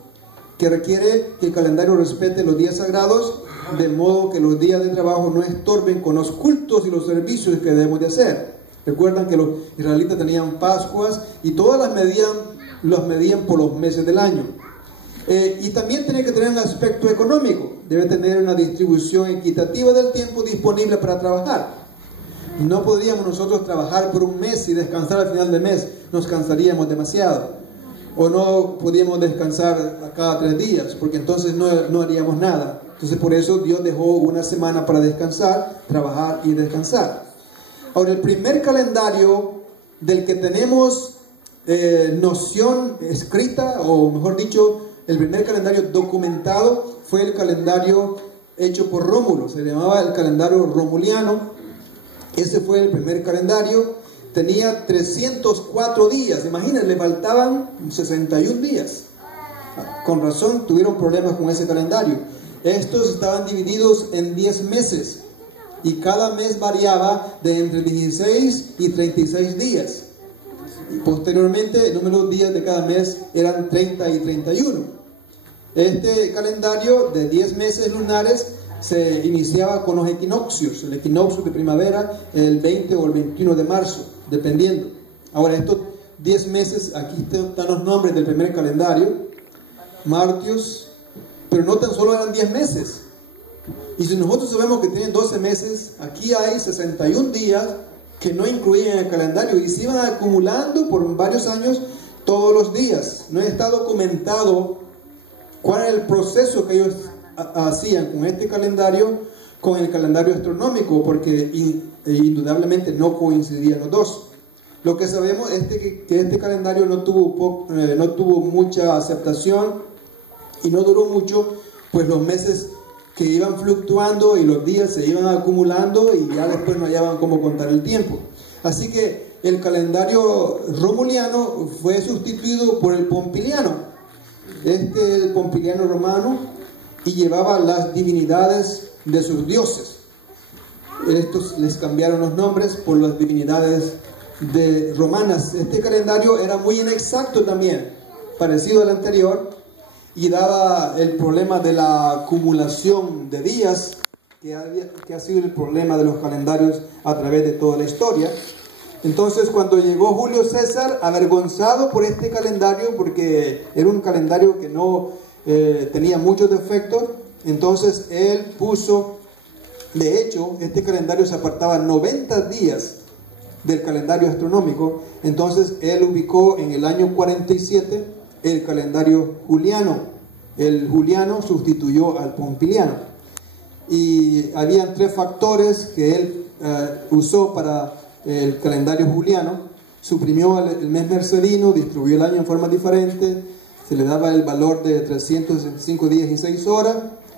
que requiere que el calendario respete los días sagrados, de modo que los días de trabajo no estorben con los cultos y los servicios que debemos de hacer. Recuerdan que los israelitas tenían Pascuas y todas las medían por los meses del año. Y también tiene que tener un aspecto económico. Debe tener una distribución equitativa del tiempo disponible para trabajar. No podríamos nosotros trabajar por un mes y descansar al final del mes. Nos cansaríamos demasiado. O no podíamos descansar a cada 3 días, porque entonces no haríamos nada. Entonces por eso Dios dejó una semana para descansar, trabajar y descansar. Ahora, el primer calendario del que tenemos noción escrita, o mejor dicho, el primer calendario documentado fue el calendario hecho por Rómulo. Se llamaba el calendario romuliano. Ese fue el primer calendario. Tenía 304 días. Imagínense, le faltaban 61 días. Con razón tuvieron problemas con ese calendario. Estos estaban divididos en 10 meses. Y cada mes variaba de entre 16 y 36 días. Y posteriormente, el número de días de cada mes eran 30 y 31. Este calendario de 10 meses lunares se iniciaba con los equinoccios. El equinoccio de primavera, el 20 o el 21 de marzo, dependiendo. Ahora, estos 10 meses, aquí están los nombres del primer calendario. Martius, pero no tan solo eran 10 meses. Y si nosotros sabemos que tienen 12 meses, aquí hay 61 días que no incluían el calendario y se iban acumulando por varios años todos los días. No está documentado cuál era el proceso que ellos hacían con este calendario con el calendario astronómico, porque indudablemente no coincidían los dos. Lo que sabemos es que este calendario no tuvo mucha aceptación y no duró mucho, pues los meses que iban fluctuando y los días se iban acumulando y ya después no hallaban cómo contar el tiempo. Así que el calendario romuliano fue sustituido por el pompiliano. El pompiliano romano, y llevaba las divinidades de sus dioses. Estos les cambiaron los nombres por las divinidades romanas. Este calendario era muy inexacto también, parecido al anterior, y daba el problema de la acumulación de días, que ha sido el problema de los calendarios a través de toda la historia. Entonces, cuando llegó Julio César, avergonzado por este calendario, porque era un calendario que no tenía muchos defectos, entonces él puso, de hecho, este calendario se apartaba 90 días del calendario astronómico. Entonces él ubicó en el año 47 el calendario juliano. El juliano sustituyó al pompiliano. Y habían 3 factores que él usó para el calendario juliano. Suprimió el mes mercedino, distribuyó el año en forma diferente, se le daba el valor de 365 días y 6 horas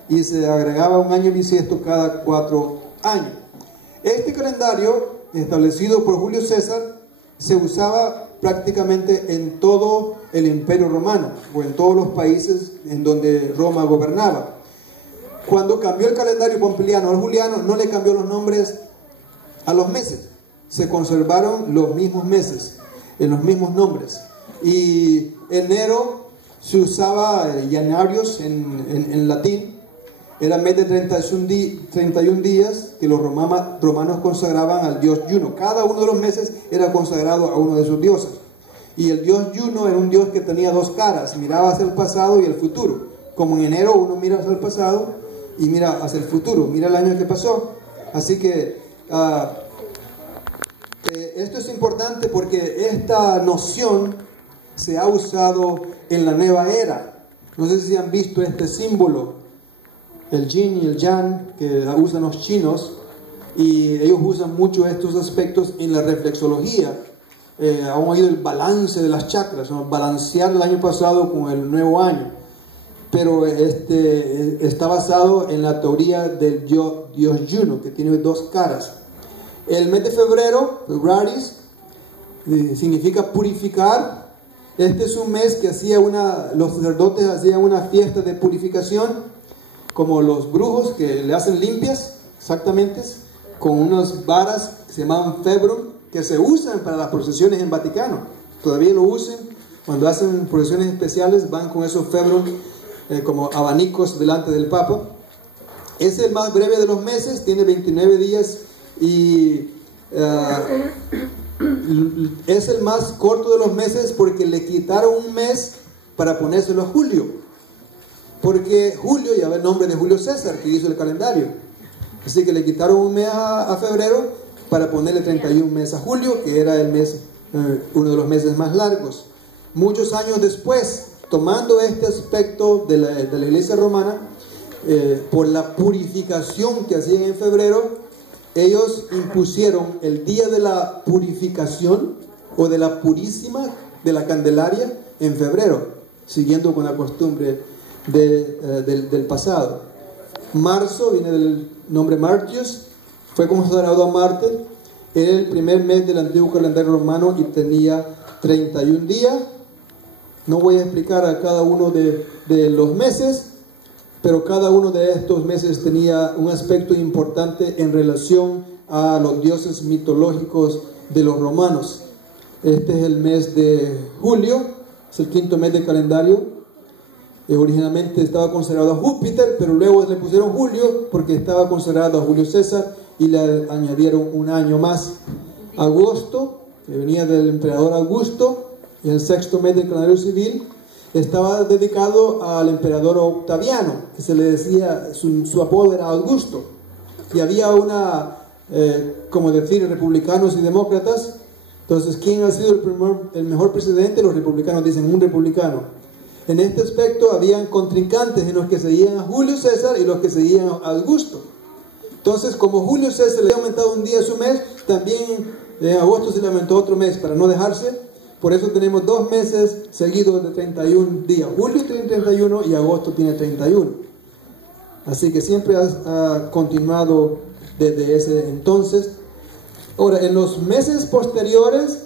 y se agregaba un año bisiesto cada 4 años. Este calendario, establecido por Julio César, se usaba prácticamente en todo el Imperio Romano o en todos los países en donde Roma gobernaba. Cuando cambió el calendario pompiliano al juliano, no le cambió los nombres a los meses. Se conservaron los mismos meses, en los mismos nombres. Y enero se usaba Janarius en latín. Era mes de 31 días que los romanos consagraban al dios Juno. Cada uno de los meses era consagrado a uno de sus dioses. Y el dios Juno era un dios que tenía 2 caras, miraba hacia el pasado y el futuro. Como en enero uno mira hacia el pasado y mira hacia el futuro, mira el año que pasó. Así que esto es importante porque esta noción se ha usado en la nueva era. No sé si han visto este símbolo, el yin y el yang, que usan los chinos, y ellos usan mucho estos aspectos en la reflexología. Han oído el balance de las chakras, ¿no? Balancear el año pasado con el nuevo año. Pero está basado en la teoría del dios Juno, que tiene 2 caras. El mes de febrero, Februaris, significa purificar. Este es un mes que los sacerdotes hacían una fiesta de purificación, como los brujos que le hacen limpias, exactamente, con unas varas que se llamaban februm, que se usan para las procesiones en Vaticano. Todavía lo usan. Cuando hacen procesiones especiales van con esos februm como abanicos delante del Papa. Es el más breve de los meses, tiene 29 días y es el más corto de los meses porque le quitaron un mes para ponérselo a julio. porque julio lleva el nombre de Julio César, que hizo el calendario. Así que le quitaron un mes a febrero para ponerle 31 meses a julio, que era el mes, uno de los meses más largos. Muchos años después, tomando este aspecto de la iglesia romana, por la purificación que hacían en febrero, ellos impusieron el día de la purificación o de la purísima de la Candelaria en febrero, siguiendo con la costumbre del pasado. Marzo viene del nombre Martius, fue consagrado a Marte, era el primer mes del antiguo calendario romano y tenía 31 días. No voy a explicar a cada uno de los meses, pero cada uno de estos meses tenía un aspecto importante en relación a los dioses mitológicos de los romanos. Este es el mes de julio, es el 5º mes del calendario. Originalmente estaba consagrado a Júpiter, pero luego le pusieron Julio porque estaba consagrado a Julio César y le añadieron un año más. Agosto, que venía del emperador Augusto, y el 6º mes del calendario civil, estaba dedicado al emperador Octaviano, que se le decía, su apodo era Augusto. Y había como decir, republicanos y demócratas. Entonces, ¿quién ha sido el mejor presidente? Los republicanos dicen un republicano. En este aspecto habían contrincantes en los que seguían a Julio César y los que seguían a Augusto. Entonces, como Julio César le había aumentado un día a su mes, también en agosto se le aumentó otro mes para no dejarse. Por eso tenemos 2 meses seguidos de 31 días. Julio tiene 31 y agosto tiene 31. Así que siempre ha continuado desde ese entonces. Ahora, en los meses posteriores,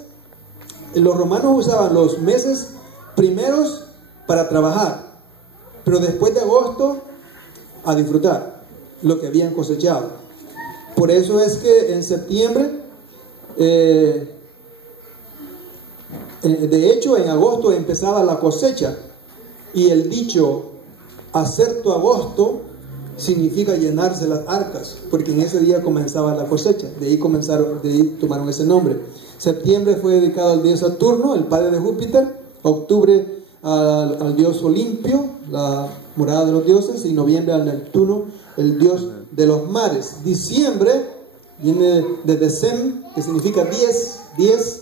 los romanos usaban los meses primeros para trabajar, pero después de agosto a disfrutar lo que habían cosechado. Por eso es que en septiembre, de hecho en agosto empezaba la cosecha, y el dicho hacer tu agosto significa llenarse las arcas, porque en ese día comenzaba la cosecha. De ahí tomaron ese nombre. Septiembre fue dedicado al dios Saturno, el padre de Júpiter. Octubre al dios Olimpio, la morada de los dioses, y noviembre al Neptuno, el dios de los mares. Diciembre viene de Decem, que significa 10,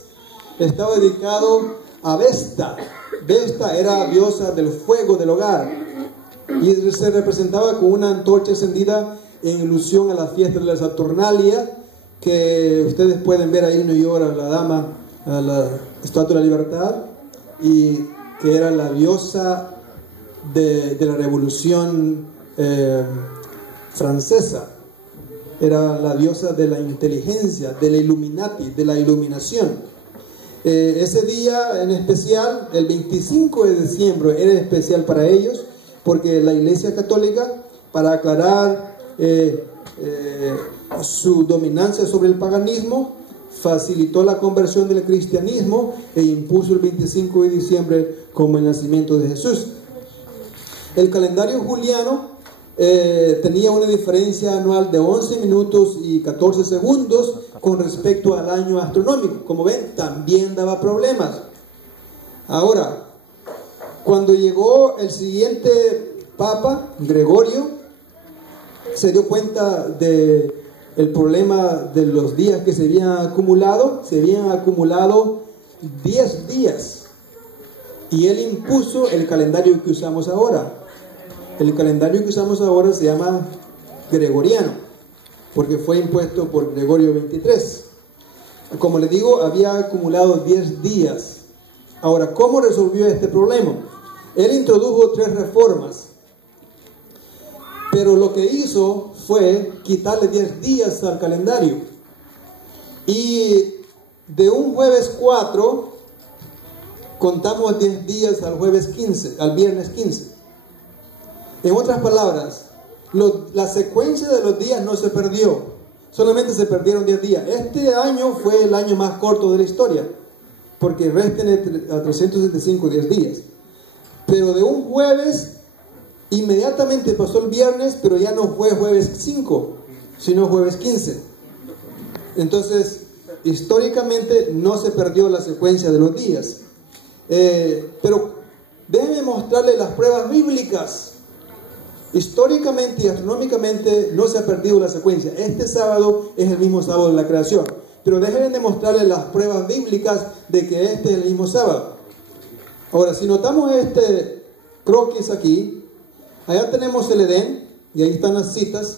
estaba dedicado a Vesta. Vesta era diosa del fuego del hogar y se representaba con una antorcha encendida en ilusión a la fiesta de la Saturnalia, que ustedes pueden ver ahí en New York a la dama, a la Estatua de la Libertad, y que era la diosa de la Revolución Francesa. Era la diosa de la inteligencia, de la Illuminati, de la iluminación. Ese día en especial, el 25 de diciembre, era especial para ellos, porque la Iglesia Católica, para aclarar su dominancia sobre el paganismo, facilitó la conversión del cristianismo e impuso el 25 de diciembre como el nacimiento de Jesús. El calendario juliano tenía una diferencia anual de 11 minutos y 14 segundos con respecto al año astronómico. Como ven, también daba problemas. Ahora, cuando llegó el siguiente Papa, Gregorio, se dio cuenta de el problema de los días que se habían acumulado. Se habían acumulado 10 días, y él impuso el calendario que usamos ahora. El calendario que usamos ahora se llama gregoriano, porque fue impuesto por Gregorio XXIII. Como les digo, había acumulado 10 días. Ahora, ¿cómo resolvió este problema? Él introdujo 3 reformas, pero lo que hizo fue quitarle 10 días al calendario. Y de un jueves 4, contamos 10 días al jueves 15, al viernes 15. En otras palabras, la secuencia de los días no se perdió, solamente se perdieron 10 días. Este año fue el año más corto de la historia, porque resten a 365 10 días. Pero de un jueves, inmediatamente pasó el viernes, pero ya no fue jueves 5, sino jueves 15. Entonces, históricamente no se perdió la secuencia de los días. Pero déjenme mostrarles las pruebas bíblicas Históricamente y astronómicamente no se ha perdido la secuencia. Este sábado es el mismo sábado de la creación. Pero déjenme demostrarles las pruebas bíblicas de que este es el mismo sábado. Ahora, si notamos este croquis aquí, allá tenemos el Edén, y ahí están las citas.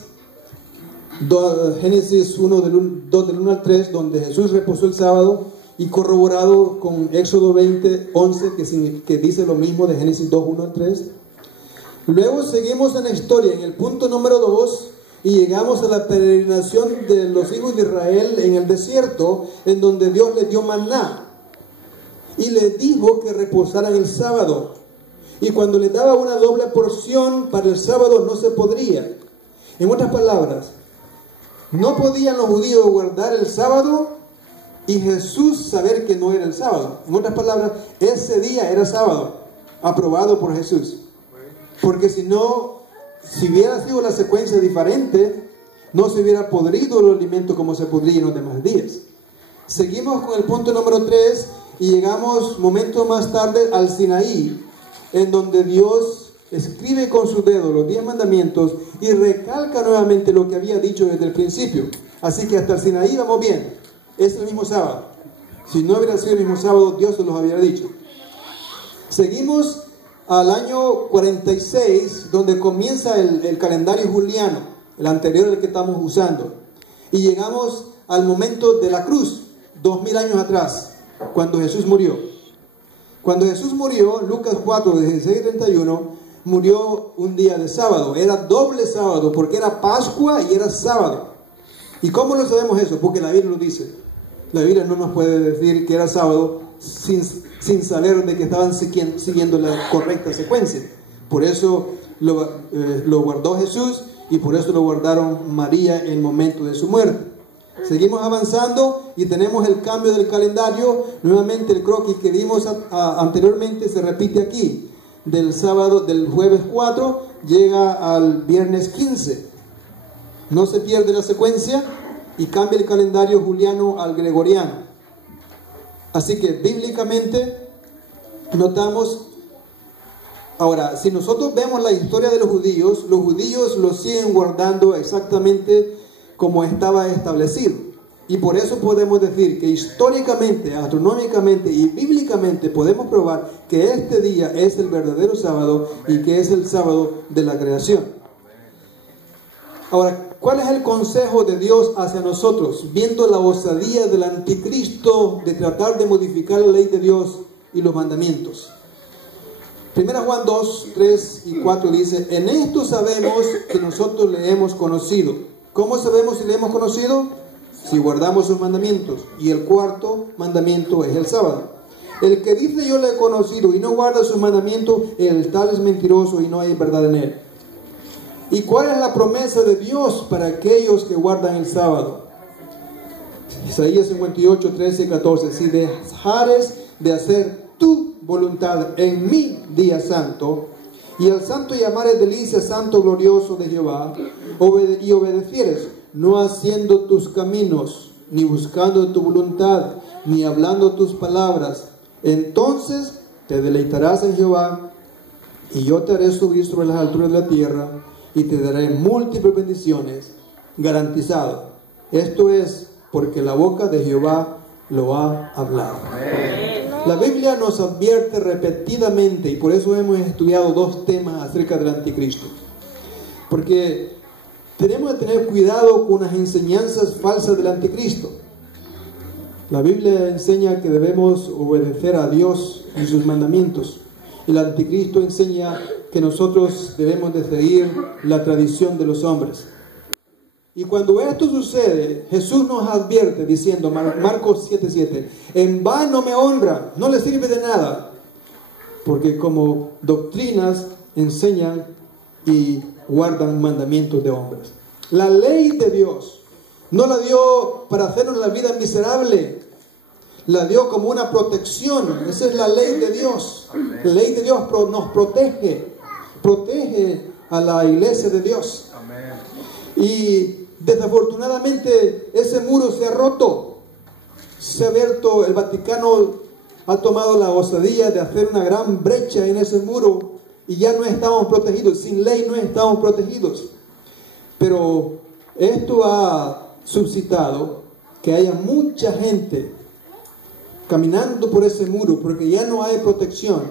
Génesis 1 2 del 1 al 3, donde Jesús reposó el sábado, y corroborado con Éxodo 20, 11, que dice lo mismo de Génesis 2, 1 al 3. Luego seguimos en la historia, en el punto número 2, y llegamos a la peregrinación de los hijos de Israel en el desierto, en donde Dios les dio maná, y les dijo que reposaran el sábado. Y cuando les daba una doble porción para el sábado, no se podría. En otras palabras, no podían los judíos guardar el sábado y Jesús saber que no era el sábado. En otras palabras, ese día era sábado, aprobado por Jesús. Porque si no, si hubiera sido la secuencia diferente, no se hubiera podrido el alimento como se podría en los demás días. Seguimos con el punto número 3 y llegamos momentos más tarde al Sinaí, en donde Dios escribe con su dedo los 10 mandamientos y recalca nuevamente lo que había dicho desde el principio. Así que hasta el Sinaí vamos bien. Es el mismo sábado. Si no hubiera sido el mismo sábado, Dios se los había dicho. Seguimos al año 46, donde comienza el calendario juliano, el anterior al que estamos usando. Y llegamos al momento de la cruz, 2000 años atrás, cuando Jesús murió. Cuando Jesús murió, Lucas 4, 16 y 31, murió un día de sábado. Era doble sábado, porque era Pascua y era sábado. ¿Y cómo lo sabemos eso? Porque la Biblia lo dice. La Biblia no nos puede decir que era sábado sin saber de que estaban siguiendo la correcta secuencia. Por eso lo guardó Jesús y por eso lo guardaron María en el momento de su muerte. Seguimos avanzando y tenemos el cambio del calendario. Nuevamente el croquis que vimos anteriormente se repite aquí. Del sábado, del jueves 4 llega al viernes 15. No se pierde la secuencia y cambia el calendario juliano al gregoriano. Así que bíblicamente notamos. Ahora, si nosotros vemos la historia de los judíos lo siguen guardando exactamente como estaba establecido. Y por eso podemos decir que históricamente, astronómicamente y bíblicamente podemos probar que este día es el verdadero sábado y que es el sábado de la creación. Ahora, ¿cuál es el consejo de Dios hacia nosotros? Viendo la osadía del anticristo de tratar de modificar la ley de Dios y los mandamientos. 1 Juan 2, 3 y 4 dice: en esto sabemos que nosotros le hemos conocido. ¿Cómo sabemos si le hemos conocido? Si guardamos sus mandamientos. Y el cuarto mandamiento es el sábado. El que dice yo le he conocido y no guarda sus mandamientos, el tal es mentiroso y no hay verdad en él. ¿Y cuál es la promesa de Dios para aquellos que guardan el sábado? Isaías 58, 13 y 14. Si dejares de hacer tu voluntad en mi día santo, y al santo llamares delicia, santo glorioso de Jehová, y obedecieres, no haciendo tus caminos, ni buscando tu voluntad, ni hablando tus palabras, entonces te deleitarás en Jehová, y yo te haré subir sobre las alturas de la tierra, y te daré múltiples bendiciones, garantizado. Esto es porque la boca de Jehová lo ha hablado. La Biblia nos advierte repetidamente, y por eso hemos estudiado 2 temas acerca del anticristo. Porque tenemos que tener cuidado con las enseñanzas falsas del anticristo. La Biblia enseña que debemos obedecer a Dios y sus mandamientos. El anticristo enseña que nosotros debemos de seguir la tradición de los hombres. Y cuando esto sucede, Jesús nos advierte diciendo, Marcos 7:7, en vano me honra, no le sirve de nada, porque como doctrinas enseñan y guardan mandamientos de hombres. La ley de Dios no la dio para hacernos la vida miserable, la dio como una protección. Esa es la ley de Dios. La ley de Dios nos protege a la iglesia de Dios. Y desafortunadamente ese muro se ha roto, se ha abierto. El Vaticano ha tomado la osadía de hacer una gran brecha en ese muro y ya no estamos protegidos. Sin ley no estamos protegidos. Pero esto ha suscitado que haya mucha gente caminando por ese muro, porque ya no hay protección,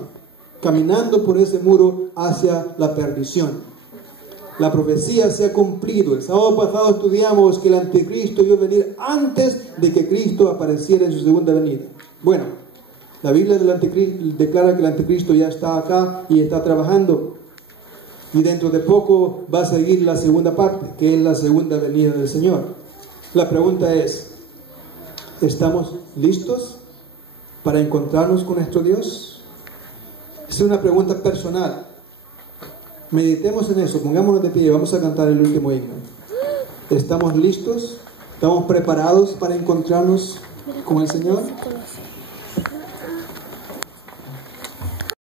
caminando por ese muro hacia la perdición. La profecía se ha cumplido. El sábado pasado estudiamos que el anticristo iba a venir antes de que Cristo apareciera en su segunda venida. Bueno, la Biblia del anticristo declara que el anticristo ya está acá y está trabajando. Y dentro de poco va a seguir la segunda parte, que es la segunda venida del Señor. La pregunta es, ¿estamos listos para encontrarnos con nuestro Dios? Es una pregunta personal. Meditemos en eso, pongámonos de pie, vamos a cantar el último himno. ¿Estamos listos? ¿Estamos preparados para encontrarnos con el Señor?